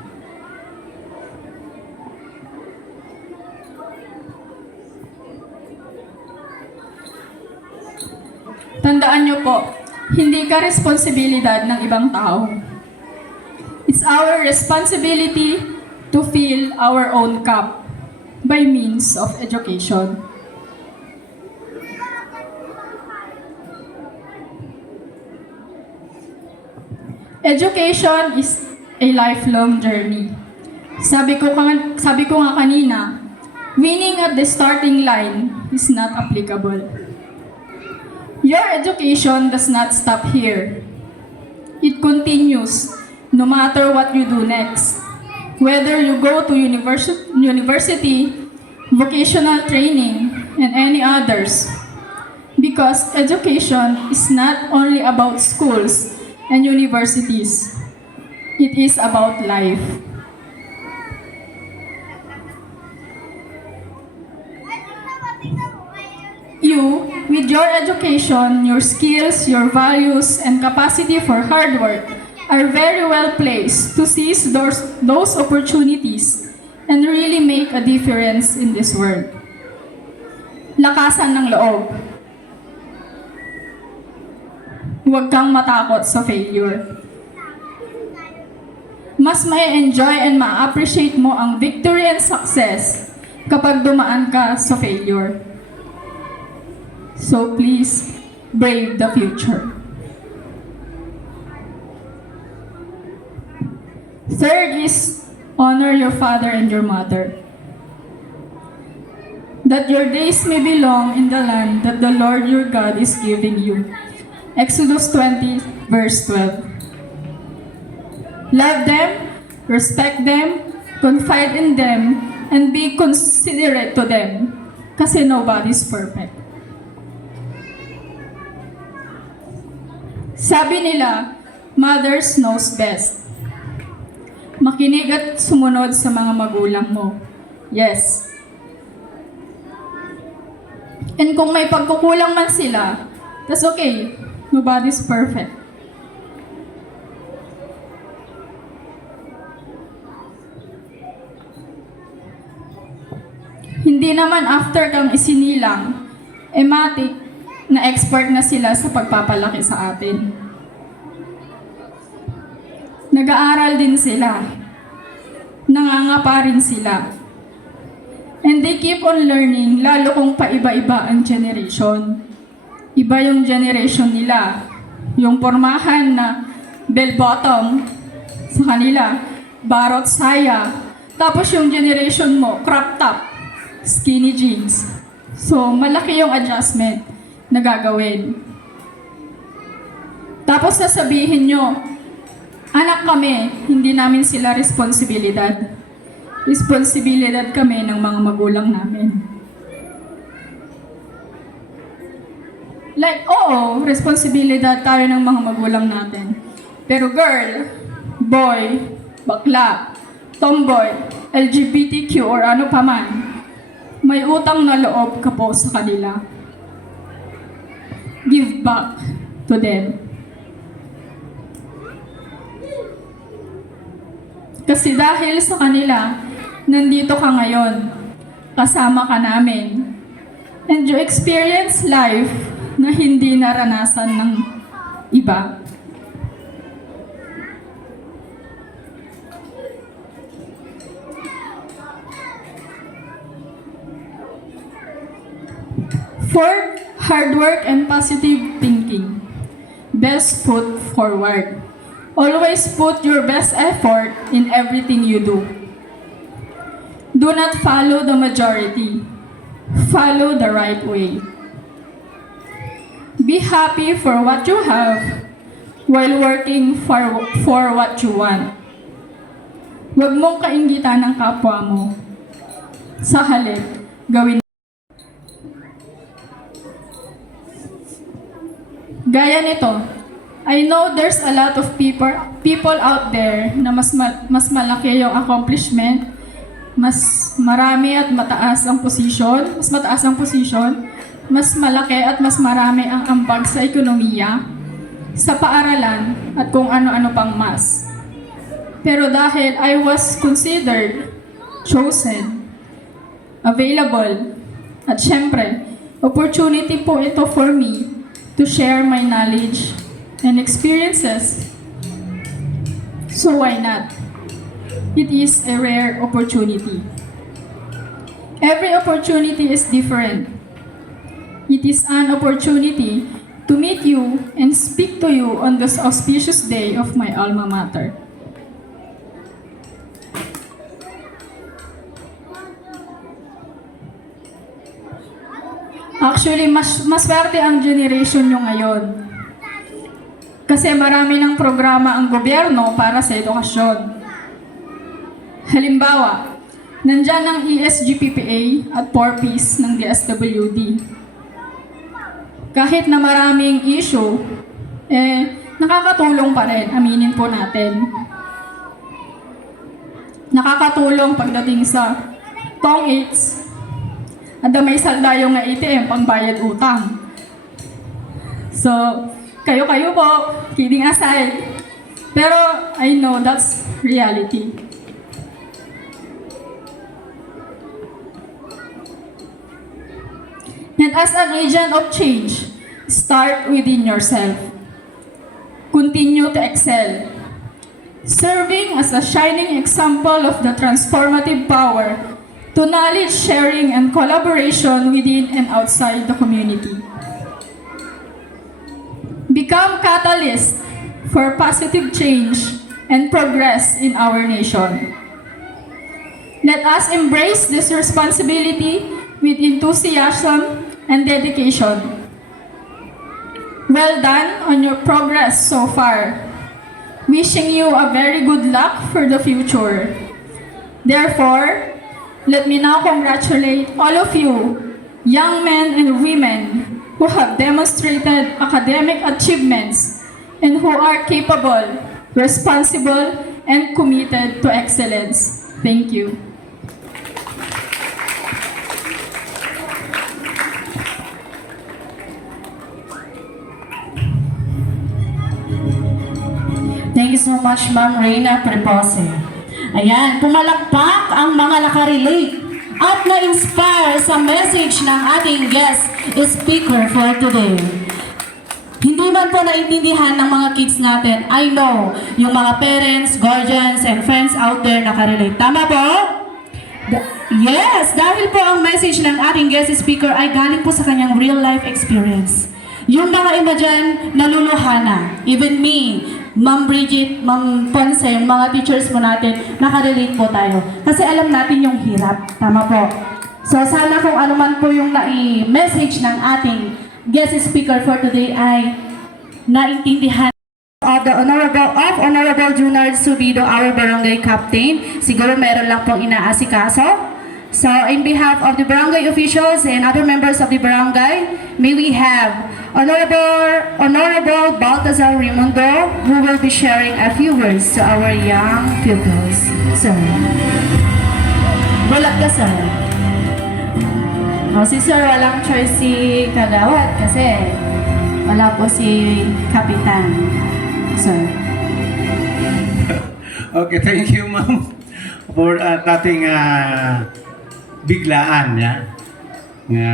Tandaan niyo po, hindi ka responsibilidad ng ibang tao. It's our responsibility to fill our own cup. by means of education. Education is a lifelong journey. Sabi ko nga kanina, winning at the starting line is not applicable. Your education does not stop here. It continues no matter what you do next. Whether you go to university, vocational training, and any others. Because education is not only about schools and universities. It is about life. You, with your education, your skills, your values, and capacity for hard work, are very well placed to seize those opportunities and really make a difference in this world. Lakasan ng loob. Huwag kang matakot sa failure. Mas may enjoy and ma-appreciate mo ang victory and success kapag dumaan ka sa failure. So please, brave the future. Third is, honor your father and your mother. That your days may be long in the land that the Lord your God is giving you. Exodus 20, verse 12. Love them, respect them, confide in them, and be considerate to them. Kasi nobody's perfect. Sabi nila, mothers knows best. Makinig at sumunod sa mga magulang mo. Yes. And kung may pagkukulang man sila, that's okay. Nobody's perfect. Hindi naman after kang isinilang, matik na expert na sila sa pagpapalaki sa atin. Nag-aaral din sila. Nangangapa rin sila. And they keep on learning, lalo kung paiba-iba ang generation. Iba yung generation nila. Yung pormahan na bell-bottom sa kanila, barot saya. Tapos yung generation mo, crop top, skinny jeans. So, malaki yung adjustment na gagawin. Tapos sasabihin nyo, anak kami, hindi namin sila responsibilidad. Responsibilidad kami ng mga magulang namin. Like, oo, responsibilidad tayo ng mga magulang natin. Pero girl, boy, bakla, tomboy, LGBTQ or ano pa man, may utang na loob ka po sa kanila. Give back to them. Kasi dahil sa kanila, nandito ka ngayon, kasama ka namin, and you experience life na hindi naranasan ng iba. Fourth, hard work and positive thinking. Best foot forward. Always put your best effort in everything you do. Do not follow the majority. Follow the right way. Be happy for what you have while working for what you want. Huwag mong kainggitan ng kapwa mo. Sa halip, gawin. Gaya nito, I know there's a lot of people out there na mas malaki yung accomplishment, mas marami at mataas ang posisyon, mas malaki at mas marami ang ambag sa ekonomiya, sa paaralan at kung ano-ano pang mas. Pero dahil I was considered, chosen, available, at syempre, opportunity po ito for me to share my knowledge and experiences. So why not? It is a rare opportunity. Every opportunity is different. It is an opportunity to meet you and speak to you on this auspicious day of my alma mater. Actually, maswerte ang generation nyo ngayon. Kasi marami ng programa ang gobyerno para sa edukasyon. Halimbawa, nandyan ang ESG-PPA at 4Ps ng DSWD. Kahit na maraming issue, nakakatulong pa rin, aminin po natin. Nakakatulong pagdating sa Tong 8 at may saldayong na ATM pang bayad utang. So, kayo-kayo po, kidding aside. Pero I know that's reality. And as an agent of change, start within yourself. Continue to excel. Serving as a shining example of the transformative power to knowledge sharing and collaboration within and outside the community. Become catalyst for positive change and progress in our nation. Let us embrace this responsibility with enthusiasm and dedication. Well done on your progress so far. Wishing you a very good luck for the future. Therefore, let me now congratulate all of you, young men and women, who have demonstrated academic achievements and who are capable, responsible, and committed to excellence. Thank you. Thank you so much, Ma'am Reyna Prepose. Ayan, pumalakpak ang mga nakarelate at na-inspire sa message ng ating guest speaker for today. Hindi man po naintindihan ng mga kids natin, I know, yung mga parents, guardians, and friends out there nakarelate. Tama po? Yes, dahil po ang message ng ating guest speaker ay galing po sa kanyang real life experience. Yung mga iba dyan, naluluha na. Even me, Ma'am Bridget, Ma'am Ponce, yung mga teachers mo natin, nakarelate po tayo. Kasi alam natin yung hirap. Tama po. So sana kung ano man po yung message ng ating guest speaker for today ay naintindihan of the Honorable Junard Subido, our barangay captain. Siguro meron lang pong inaasikaso. So in behalf of the barangay officials and other members of the barangay, may we have Honorable Baltazar Raimundo, who will be sharing a few words to our young pupils. Sir. Bulat ka, sir. Si sir, walang choice si Kagawad kasi wala po si Kapitan. Sir. Okay, thank you, ma'am, for ating biglaan ya nga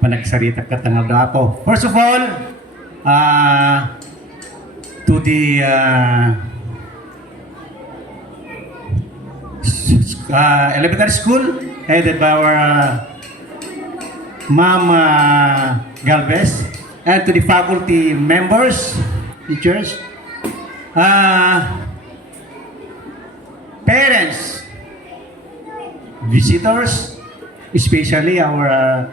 panagsarita ka tanggal ako. First of all, to the elementary school headed by our Ma'am Galvez, and to the faculty members, teachers, parents, visitors, especially our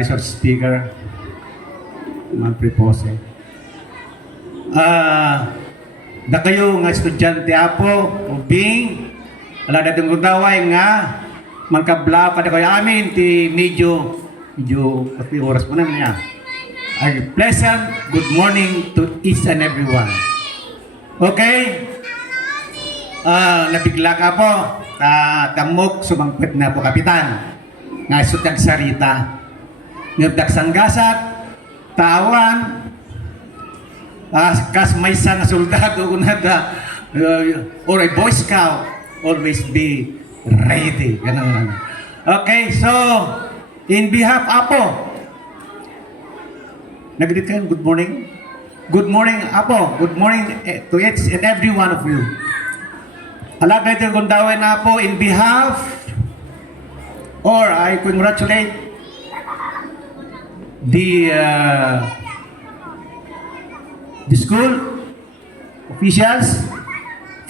resource speaker, Ma'am Prepose. Da kayo nga estudyante apo being ala datong gudaway nga magkablaw kada kayo amin ti medyo pati oras mo na niya. A pleasant good morning to each and everyone. Okay? Nabigla ka po. Kamok sumangpit na po kapitan. Nga sutag sarita. Ngabdak sanggasat, tawan, kas may isang soldado kunada, or a Boy Scout, always be ready. Ganun. Okay, so, in behalf, Apo, nagdit kayo, good morning. Good morning, Apo. Good morning to each and every one of you. Alagay tayo kundawin na po in behalf or I congratulate the school officials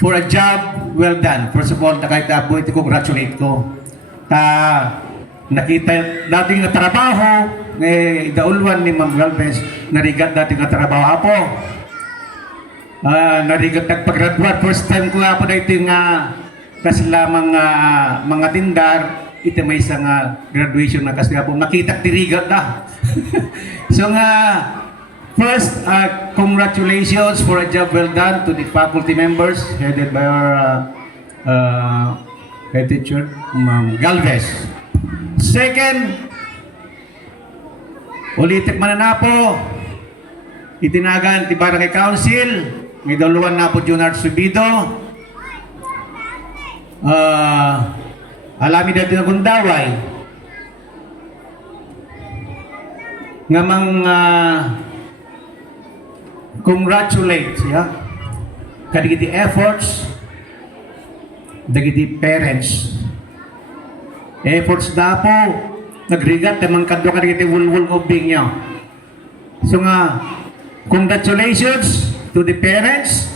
for a job well done. First of all, kahit po ito congratulate ko. Nakita dating nga trabaho, daulwan ni Ma'am Galvez, narigat dating nga trabaho ako. Narigat nagpag-graduate, first time ko nga po na ito nga kasi lamang mga tindar, ito may isang graduation na kasi po makita tirigat na. So nga, first, congratulations for a job well done to the faculty members headed by our head teacher, Ma'am Galvez. Second, ulitik man na po, itinagan ti Barangay Council, may daluan na po Junard Subido, alami dati na Gundaway, nga mga congratulate kadagiti efforts dagiti parents efforts na po nagrigat tamang kadwa kadagiti wulwul ubing nyo. So nga congratulations to the parents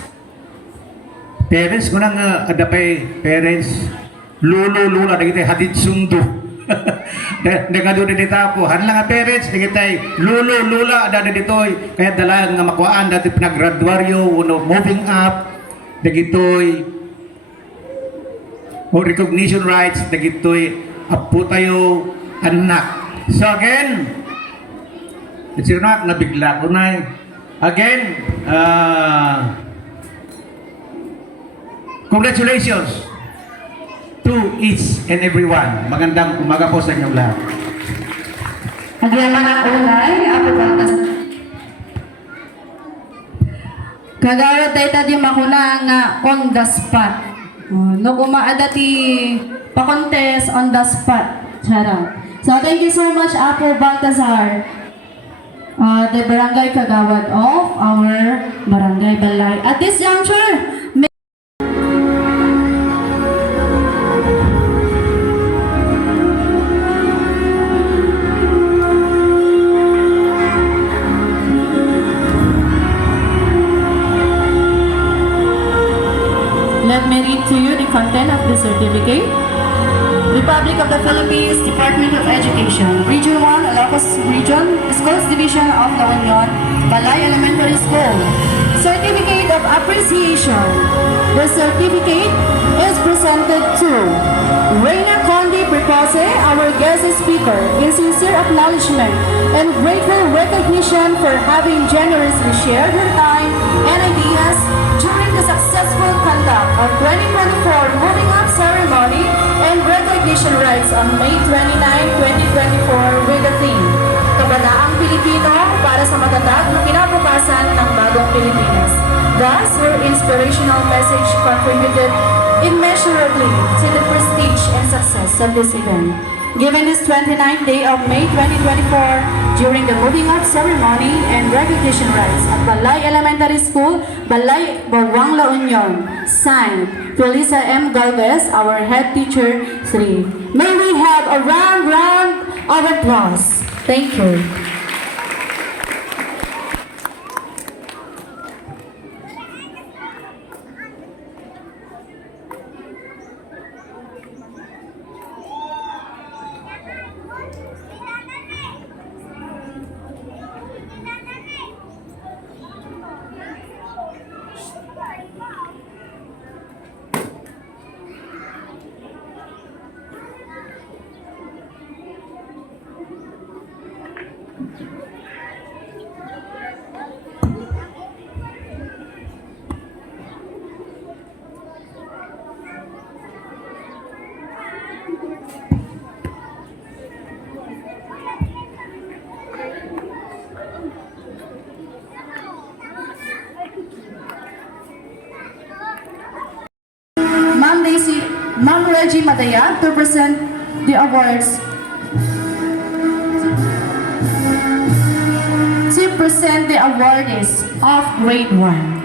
ko nang adapay parents lula dagiti hatid sundo. Nagado din po, hanlang nga parents, nagitay, lula, dada ditoy, kaya dala nga makuhaan, dati pinaggraduaryo, moving up, nagitoy, o recognition rights, nagitoy, apo tayo, anak. So again, it's not, nabigla ko na. Again, congratulations to each and everyone. Magandang umaga po sa inyong lahat. Agyaman ang ulay, ako batas. Kagawad tayo tadi makuna nga on the spot. No umaada ti pa-contest on the spot. Charot. So thank you so much, Apo Baltazar, the barangay kagawad of our barangay Balay. At this juncture, let me read to you the content of the certificate. Republic of the Philippines, Department of Education, Region 1, Ilocos Region, Schools Division of La Union, Balay Elementary School. Certificate of Appreciation. The certificate is presented to Reina Conde Prepose, our guest speaker, in sincere acknowledgement and grateful recognition for having generously shared her time and ideas during the successful conduct of 2024 Moving Up Ceremony and Recognition Rights on May 29, 2024 with the theme, Kabanaang Pilipino para sa matatag na kinabukasan ng bagong Pilipinas. Thus, her inspirational message contributed immeasurably to the prestige and success of this event. Given this 29th day of May 2024, during the Moving Up Ceremony and Recognition Rights at Balay Elementary School, Balay, Bawang La Union, signed, Felisa M. Galvez, our head teacher, 3. May we have a round of applause. Thank you. Ma'am Reggie Madaya to present the awards. To present the awardees of Grade 1.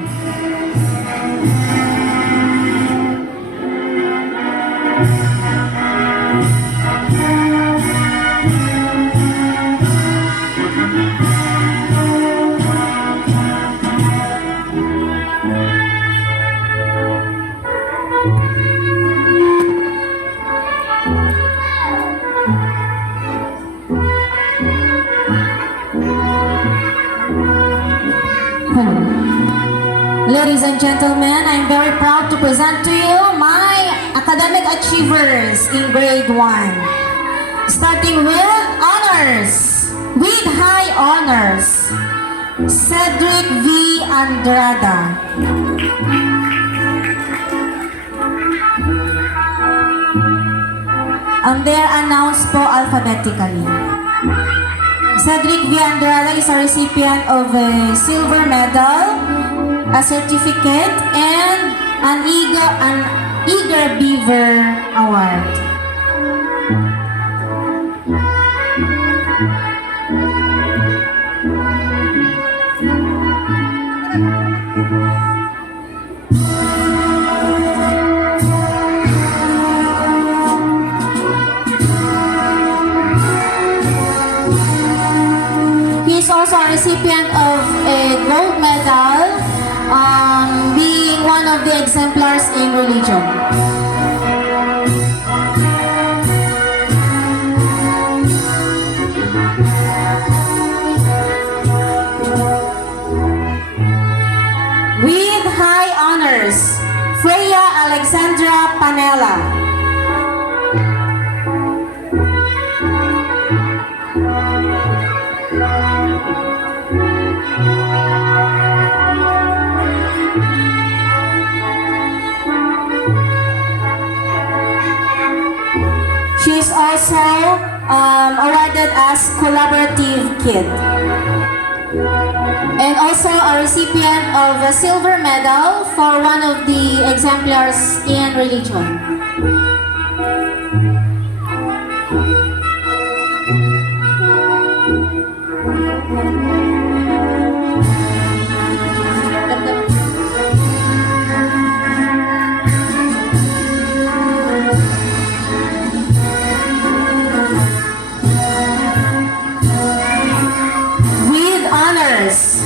and gentlemen, I'm very proud to present to you my academic achievers in grade 1. Starting with honors, with high honors, Cedric V. Andrada. They are announced po alphabetically. Cedric V. Andrada is a recipient of a silver medal, a certificate, and an Eager Beaver Award. He is also a recipient of a gold medal, being one of the exemplars in religion. With high honors, Freya Alexandra Panela. She is also awarded as Collaborative Kid. And also a recipient of a silver medal for one of the exemplars in religion. With honors,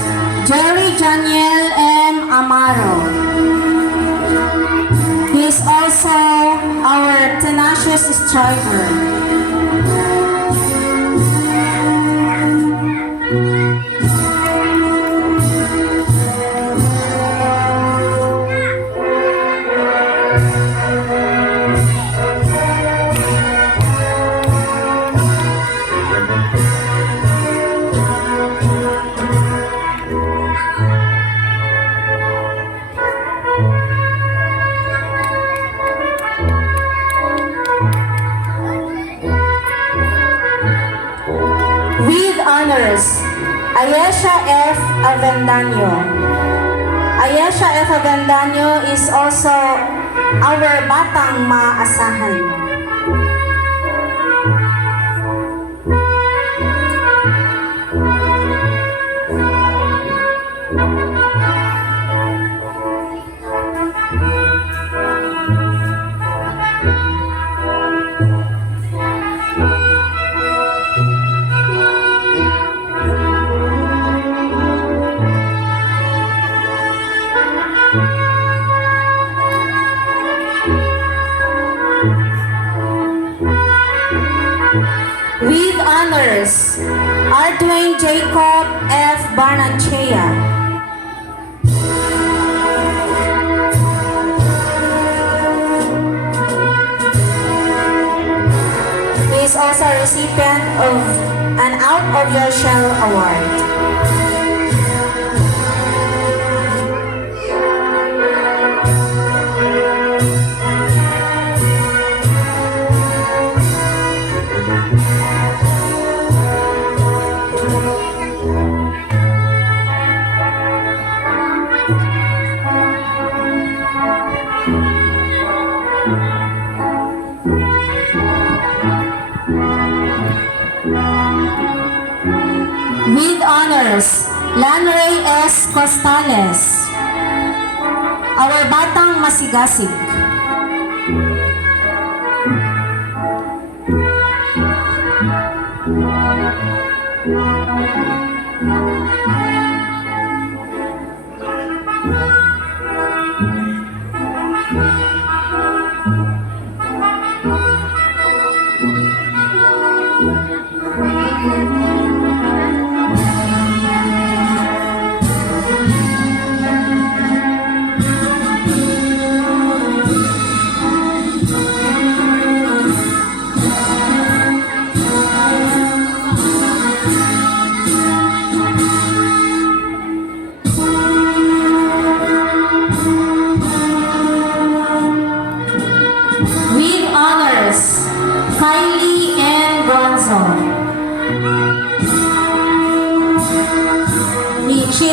Jerry Janiel M. Amaro. He is also our tenacious striver. With honors, Ayesha F. Avendaño. Ayesha F. Avendaño is also our batang maasahan. With honors, Ardwin Jacob F. Barnachea. He is also a recipient of an Out of Your Shell Award. With honors, Lanray S. Costales, our batang masigasig.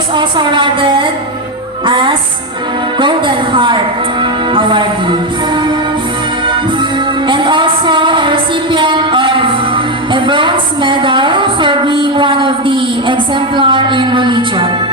is also awarded as Golden Heart awardee. And also a recipient of a bronze medal for being one of the exemplar in religion.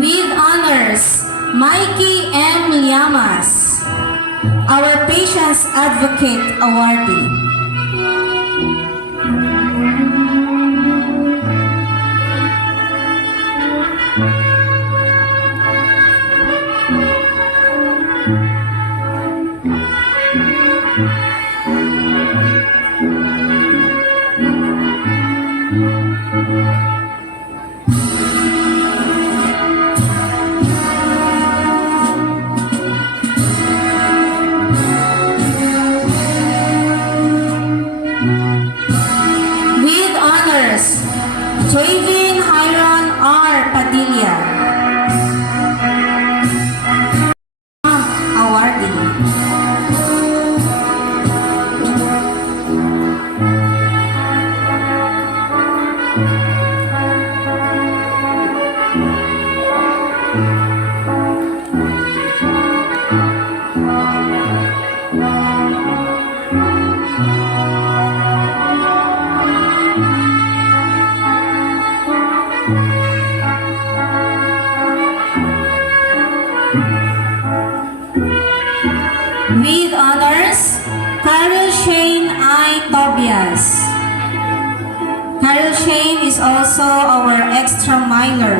With honors, Mikey M. Llamas, our Patients Advocate awardee. With honors, Javin Hiron R. Padilla, awardee. With honors, Carol Shane I. Tobias. Carol Shane is also our Extra Minor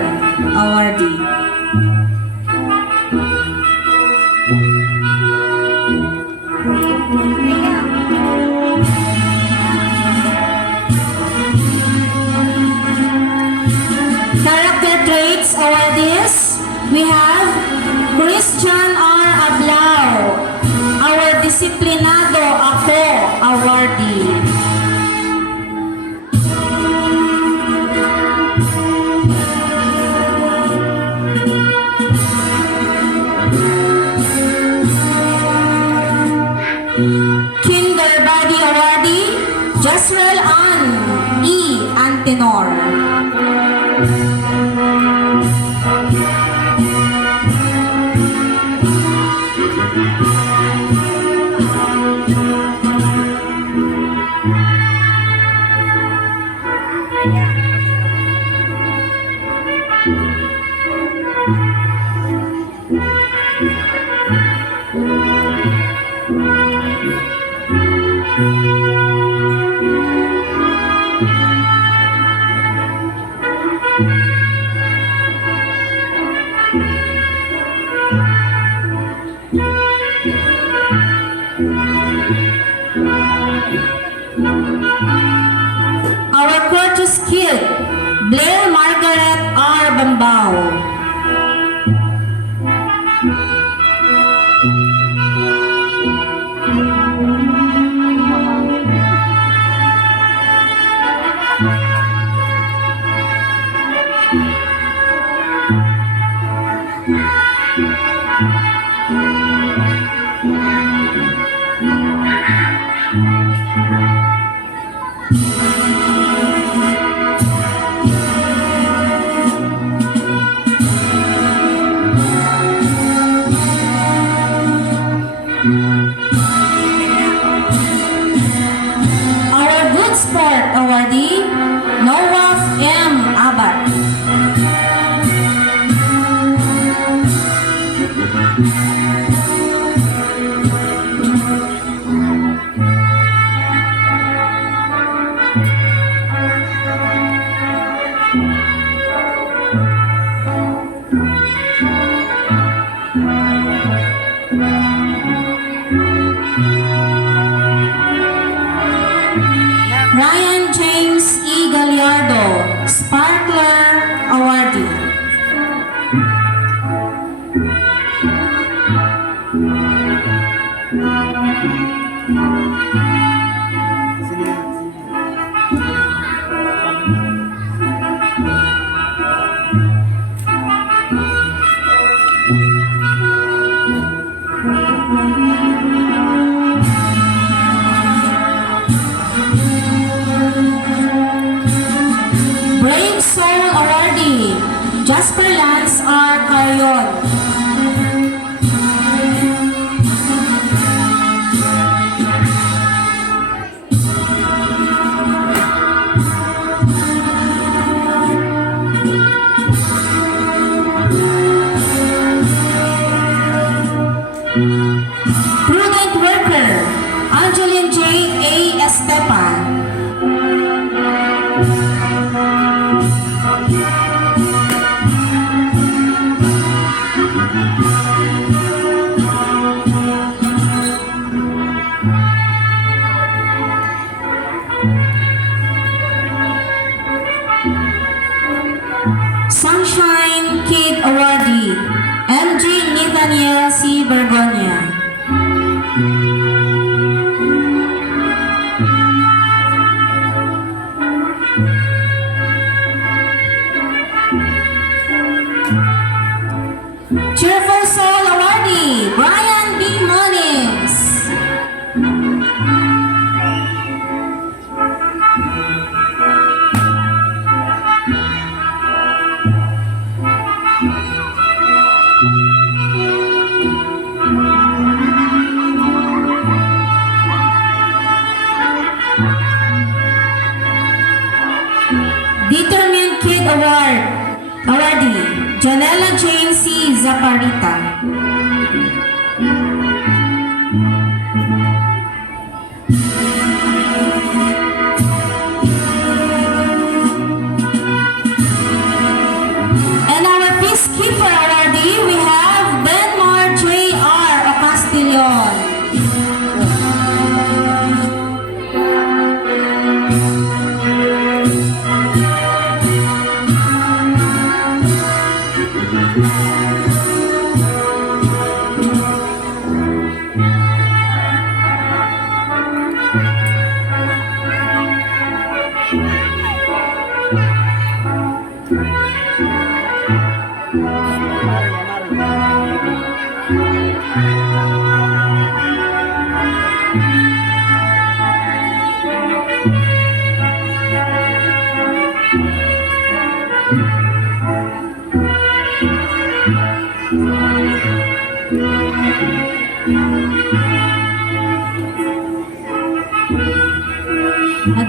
awardee. Character traits awardees, we have Christian R. Ablao, our Disiplinado Ako awardee. Kinder Body awardee, Jasrel Ann E. Antenor. Our courteous kid, Blair Margaret R. Bambao. Our Good Sport awardee, Noah M. Abad. Ryan James E. Gallardo, Sparkler Awardee. Brave Soul Awardee, Jasper Lance R. Carrion. Prudent Worker, Angeline J. A. Estepan. Sunshine Kid Awardee, MJ Nathaniel C. Bergonia. Cheerful Soul Awardee, Brian B. Moniz. Determined Kid Awardee, Janela Jane C. Zaparita. And our Peacekeeper Awardee, we have Benmar J. R. Ocastillon.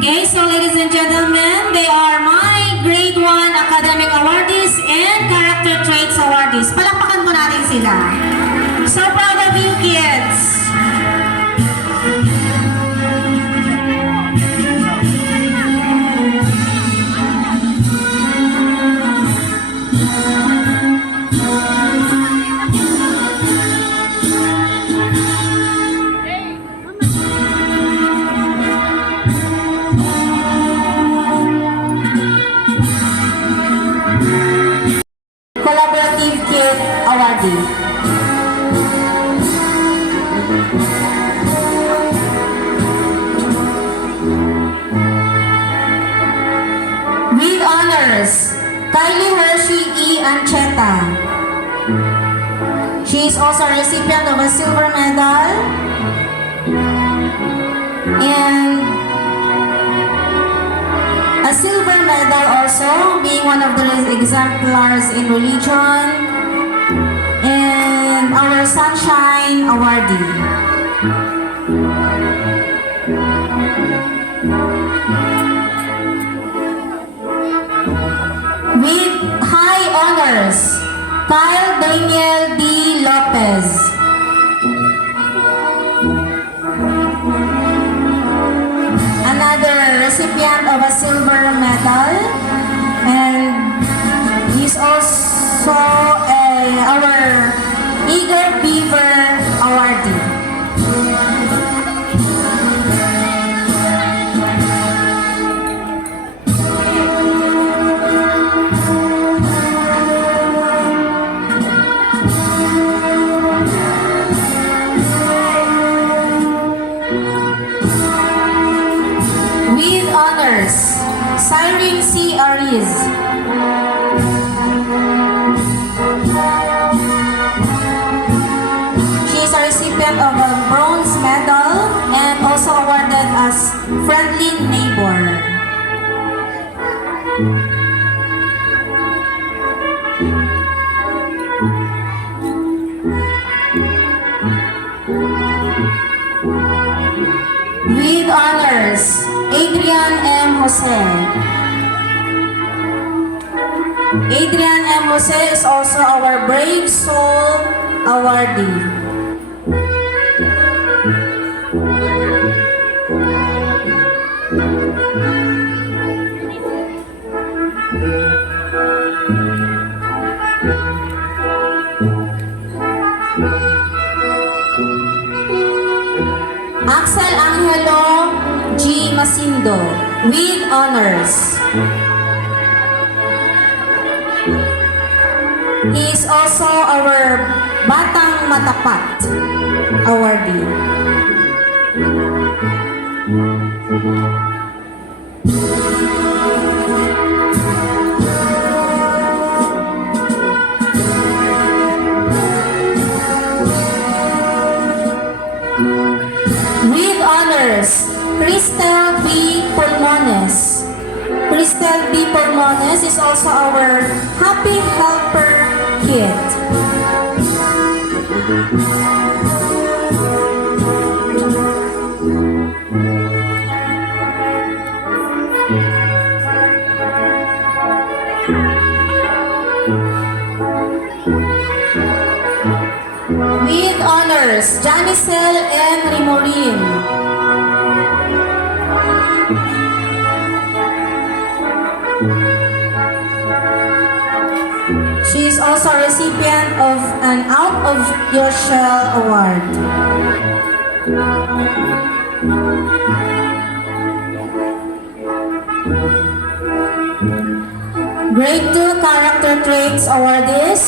Okay, so ladies and gentlemen, they are my Grade 1 Academic Awardees and Character Traits Awardees. Palakpakan mo natin sila. So proud of you, kids! Collaborative Kid Awardee. With honors, Kylie Hershey E. Ancheta. She is also a recipient of a silver medal and a silver medal also, being one of the exemplars in religion, and our Sunshine Awardee. With high honors, Kyle Daniel D. Lopez. Another recipient of a silver medal, and he's also our Eager Beaver Awardee. With honors, Cyrene C. Ariz. She is a recipient of a bronze medal and also awarded as Friendly Neighbor. With honors, Adrian M. Jose. Adrian M. Jose is also our Brave Soul awardee. Axel Angelo G. Masindo with honors. He is also our Batang Matapat awardee. With honors, Cristel B. Pulmones. Cristel B. Pulmones is also our Happy Helper Kit. With honors, Janicel M. Rimorin. She is also a recipient of an Out of Your Shell Award. Grade 2 Character Traits Awardees.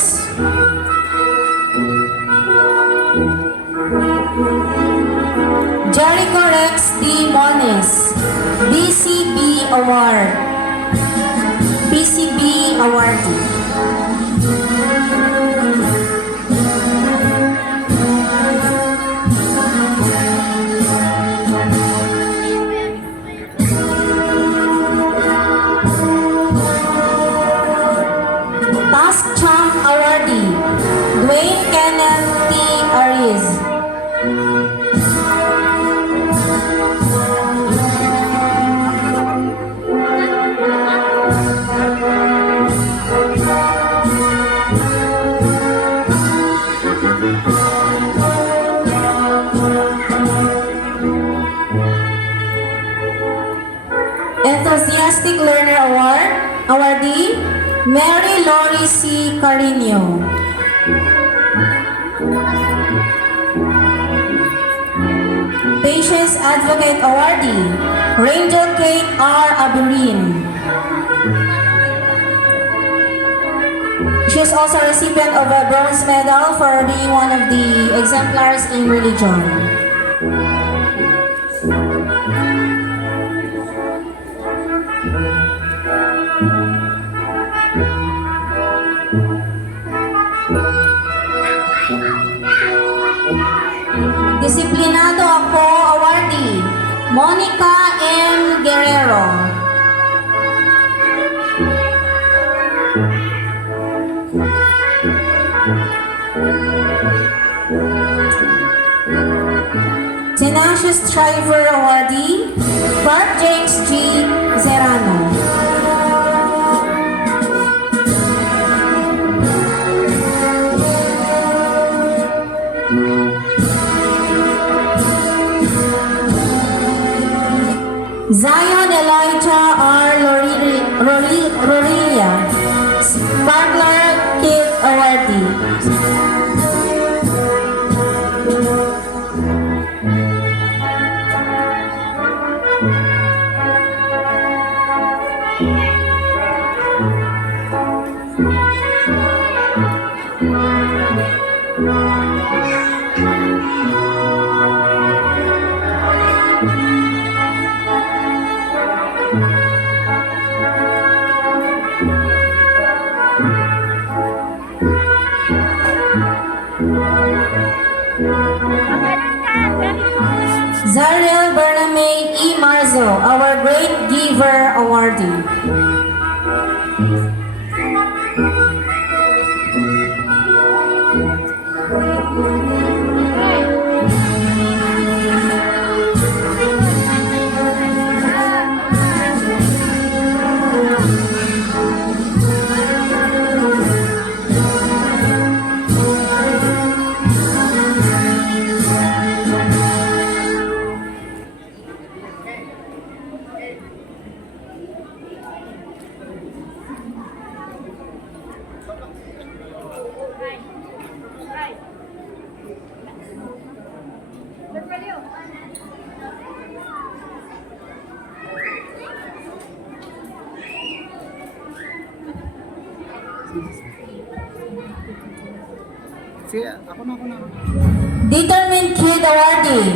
Jericho Rex D. Mones, BCB Award. BCB Awardee. Task Champ Awardee, Dwayne Kenneth T. Ariz. Enthusiastic Learner Award, awardee, Mary Lori C. Carino. Patience Advocate awardee, Rangel Kate R. Abirin. She is also a recipient of a bronze medal for being one of the exemplars in religion. Disiplinado Ako awardee, Monica M. Guerrero. Tenacious Striver awardee, Clark James G. Zerano. Zion Elijah R. Rorilia, Sparkler Kid awardee. Zariel Bername E. Marzo, our Great Giver Awardee. Determined Kid Awardee,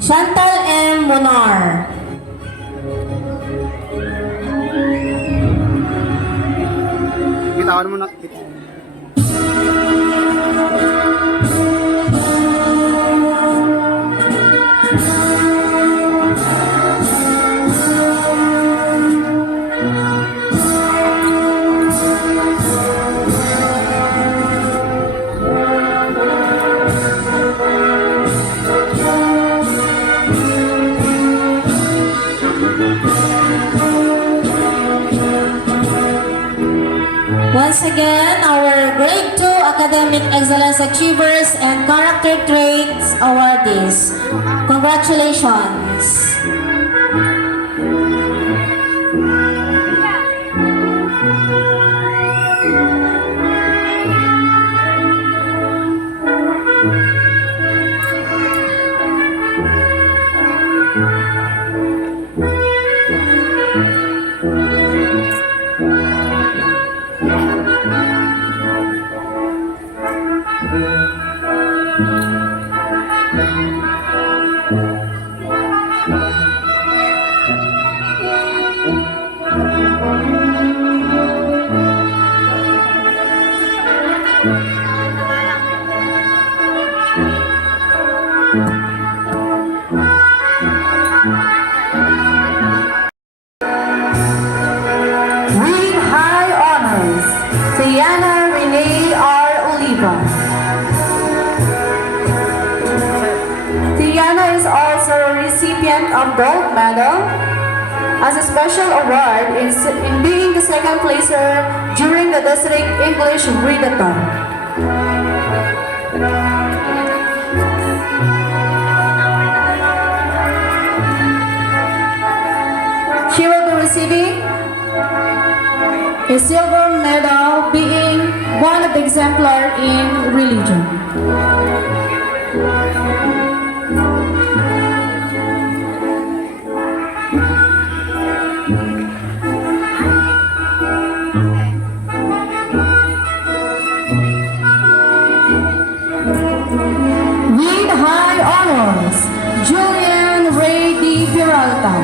Chantal M. Munar. Bitawan mo na. Once again, our Grade 2 Academic Excellence Achievers and Character Traits Awardees. Congratulations! With high honors, Tiana Renee R. Oliva. Tiana is also a recipient of Gold Medal as a special award in being the second placer during the District English Readathon. She will be receiving a silver medal being one of the exemplar in religion. With high honors, Julian Ray D. Peralta.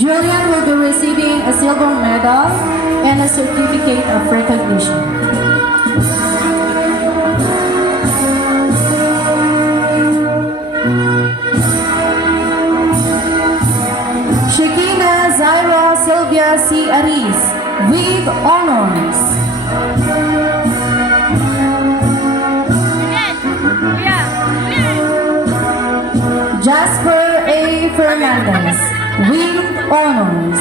Julian will be receiving a silver medal and a certificate of recognition. Shekina Zaira Sylvia C. Aris with honors. Jasper A. Fernandez with honors.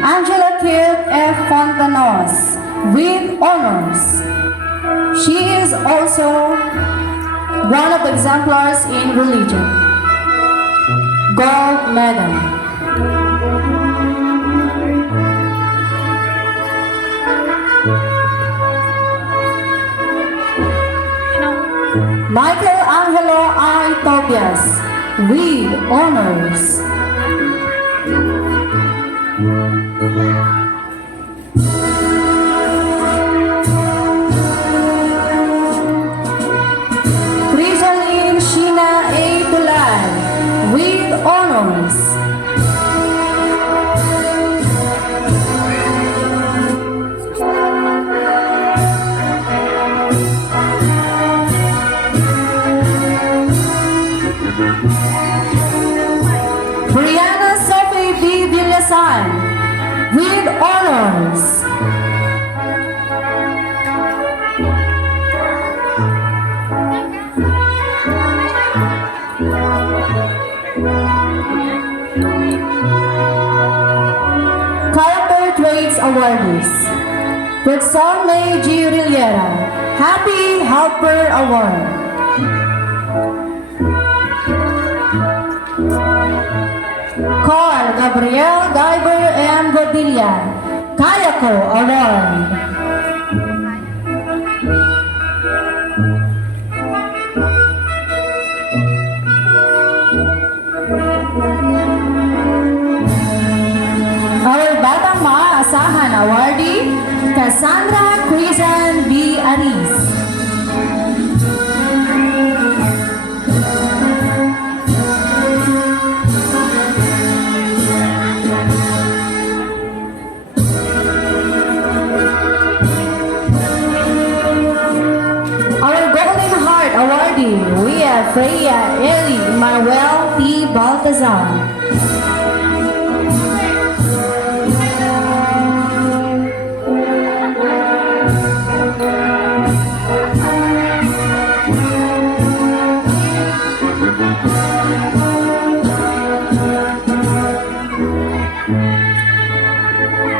Angela Kate F. Fontanos with is also one of the exemplars in religion. Gold medal. Michael Angelo I. Tobias with honors. Crisaline Sheena A. Tulan with honors. Brianna Sophie B. Villasan with honors. Character Traits Awardees. Rexon May G. Rillera, Happy Helper Award. Carl Gabriel Diver M. Godilla, Kayako Award. Our Batang Maaasahan Awardee, Cassandra Crisan B. Aris. Our Golden Heart Awardee, we have Freya Eli Manuel P. Baltazar.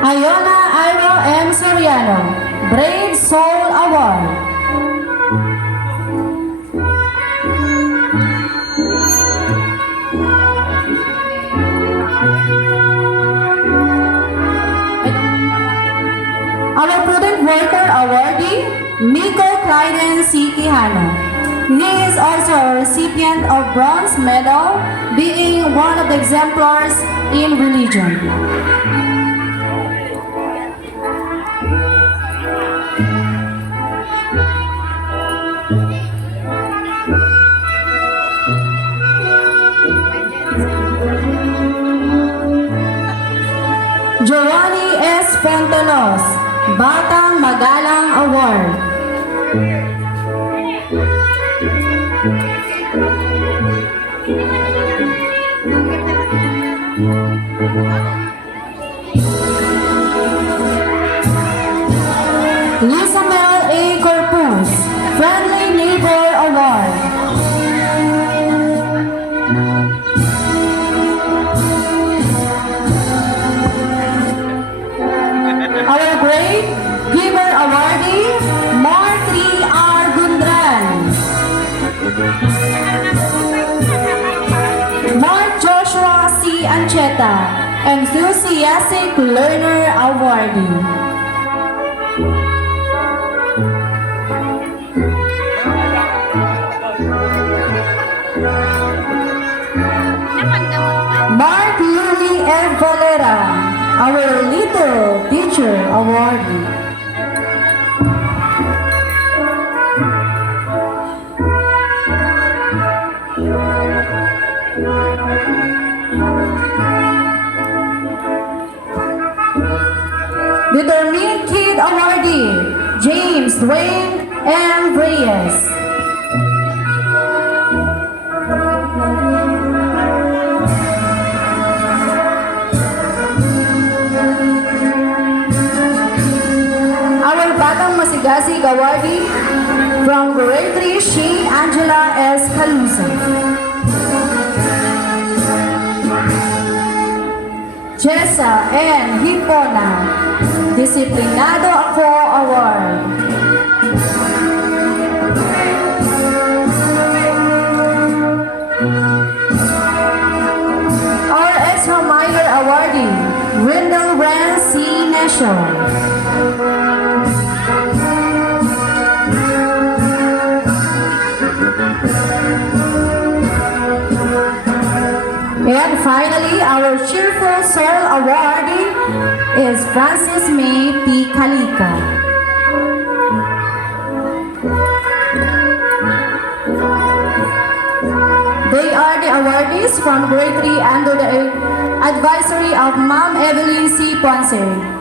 Iona Iro M. Soriano, Brave Soul Award. Our Prudent Worker Awardee, Miko Clyden C. Quijano. He is also a recipient of Bronze Medal, being one of the exemplars in religion. Giovanni S. Fontanos, Batang Magalang Award. Lisa Mel A. Corpus, Friendly Neighbor Award. Our Great Giver Awardee, Mark 3R Gundran. Mark Joshua C. Ancheta, Enthusiastic Learner Awardee. Mark Lily F. Valera, our Little Teacher Awardee. Determined Kid Awardee, James Dwayne M. Reyes. Our Batang Masigasig Awardee from Grade 3, she Angela S. Calusa. Jessa N. Hipona, Disiplinado Ako Award. Special. And finally, our Cheerful Soul awardee is Francis May P. Kalika. They are the awardees from grade 3 under the advisory of Ma'am Evelyn C. Ponce.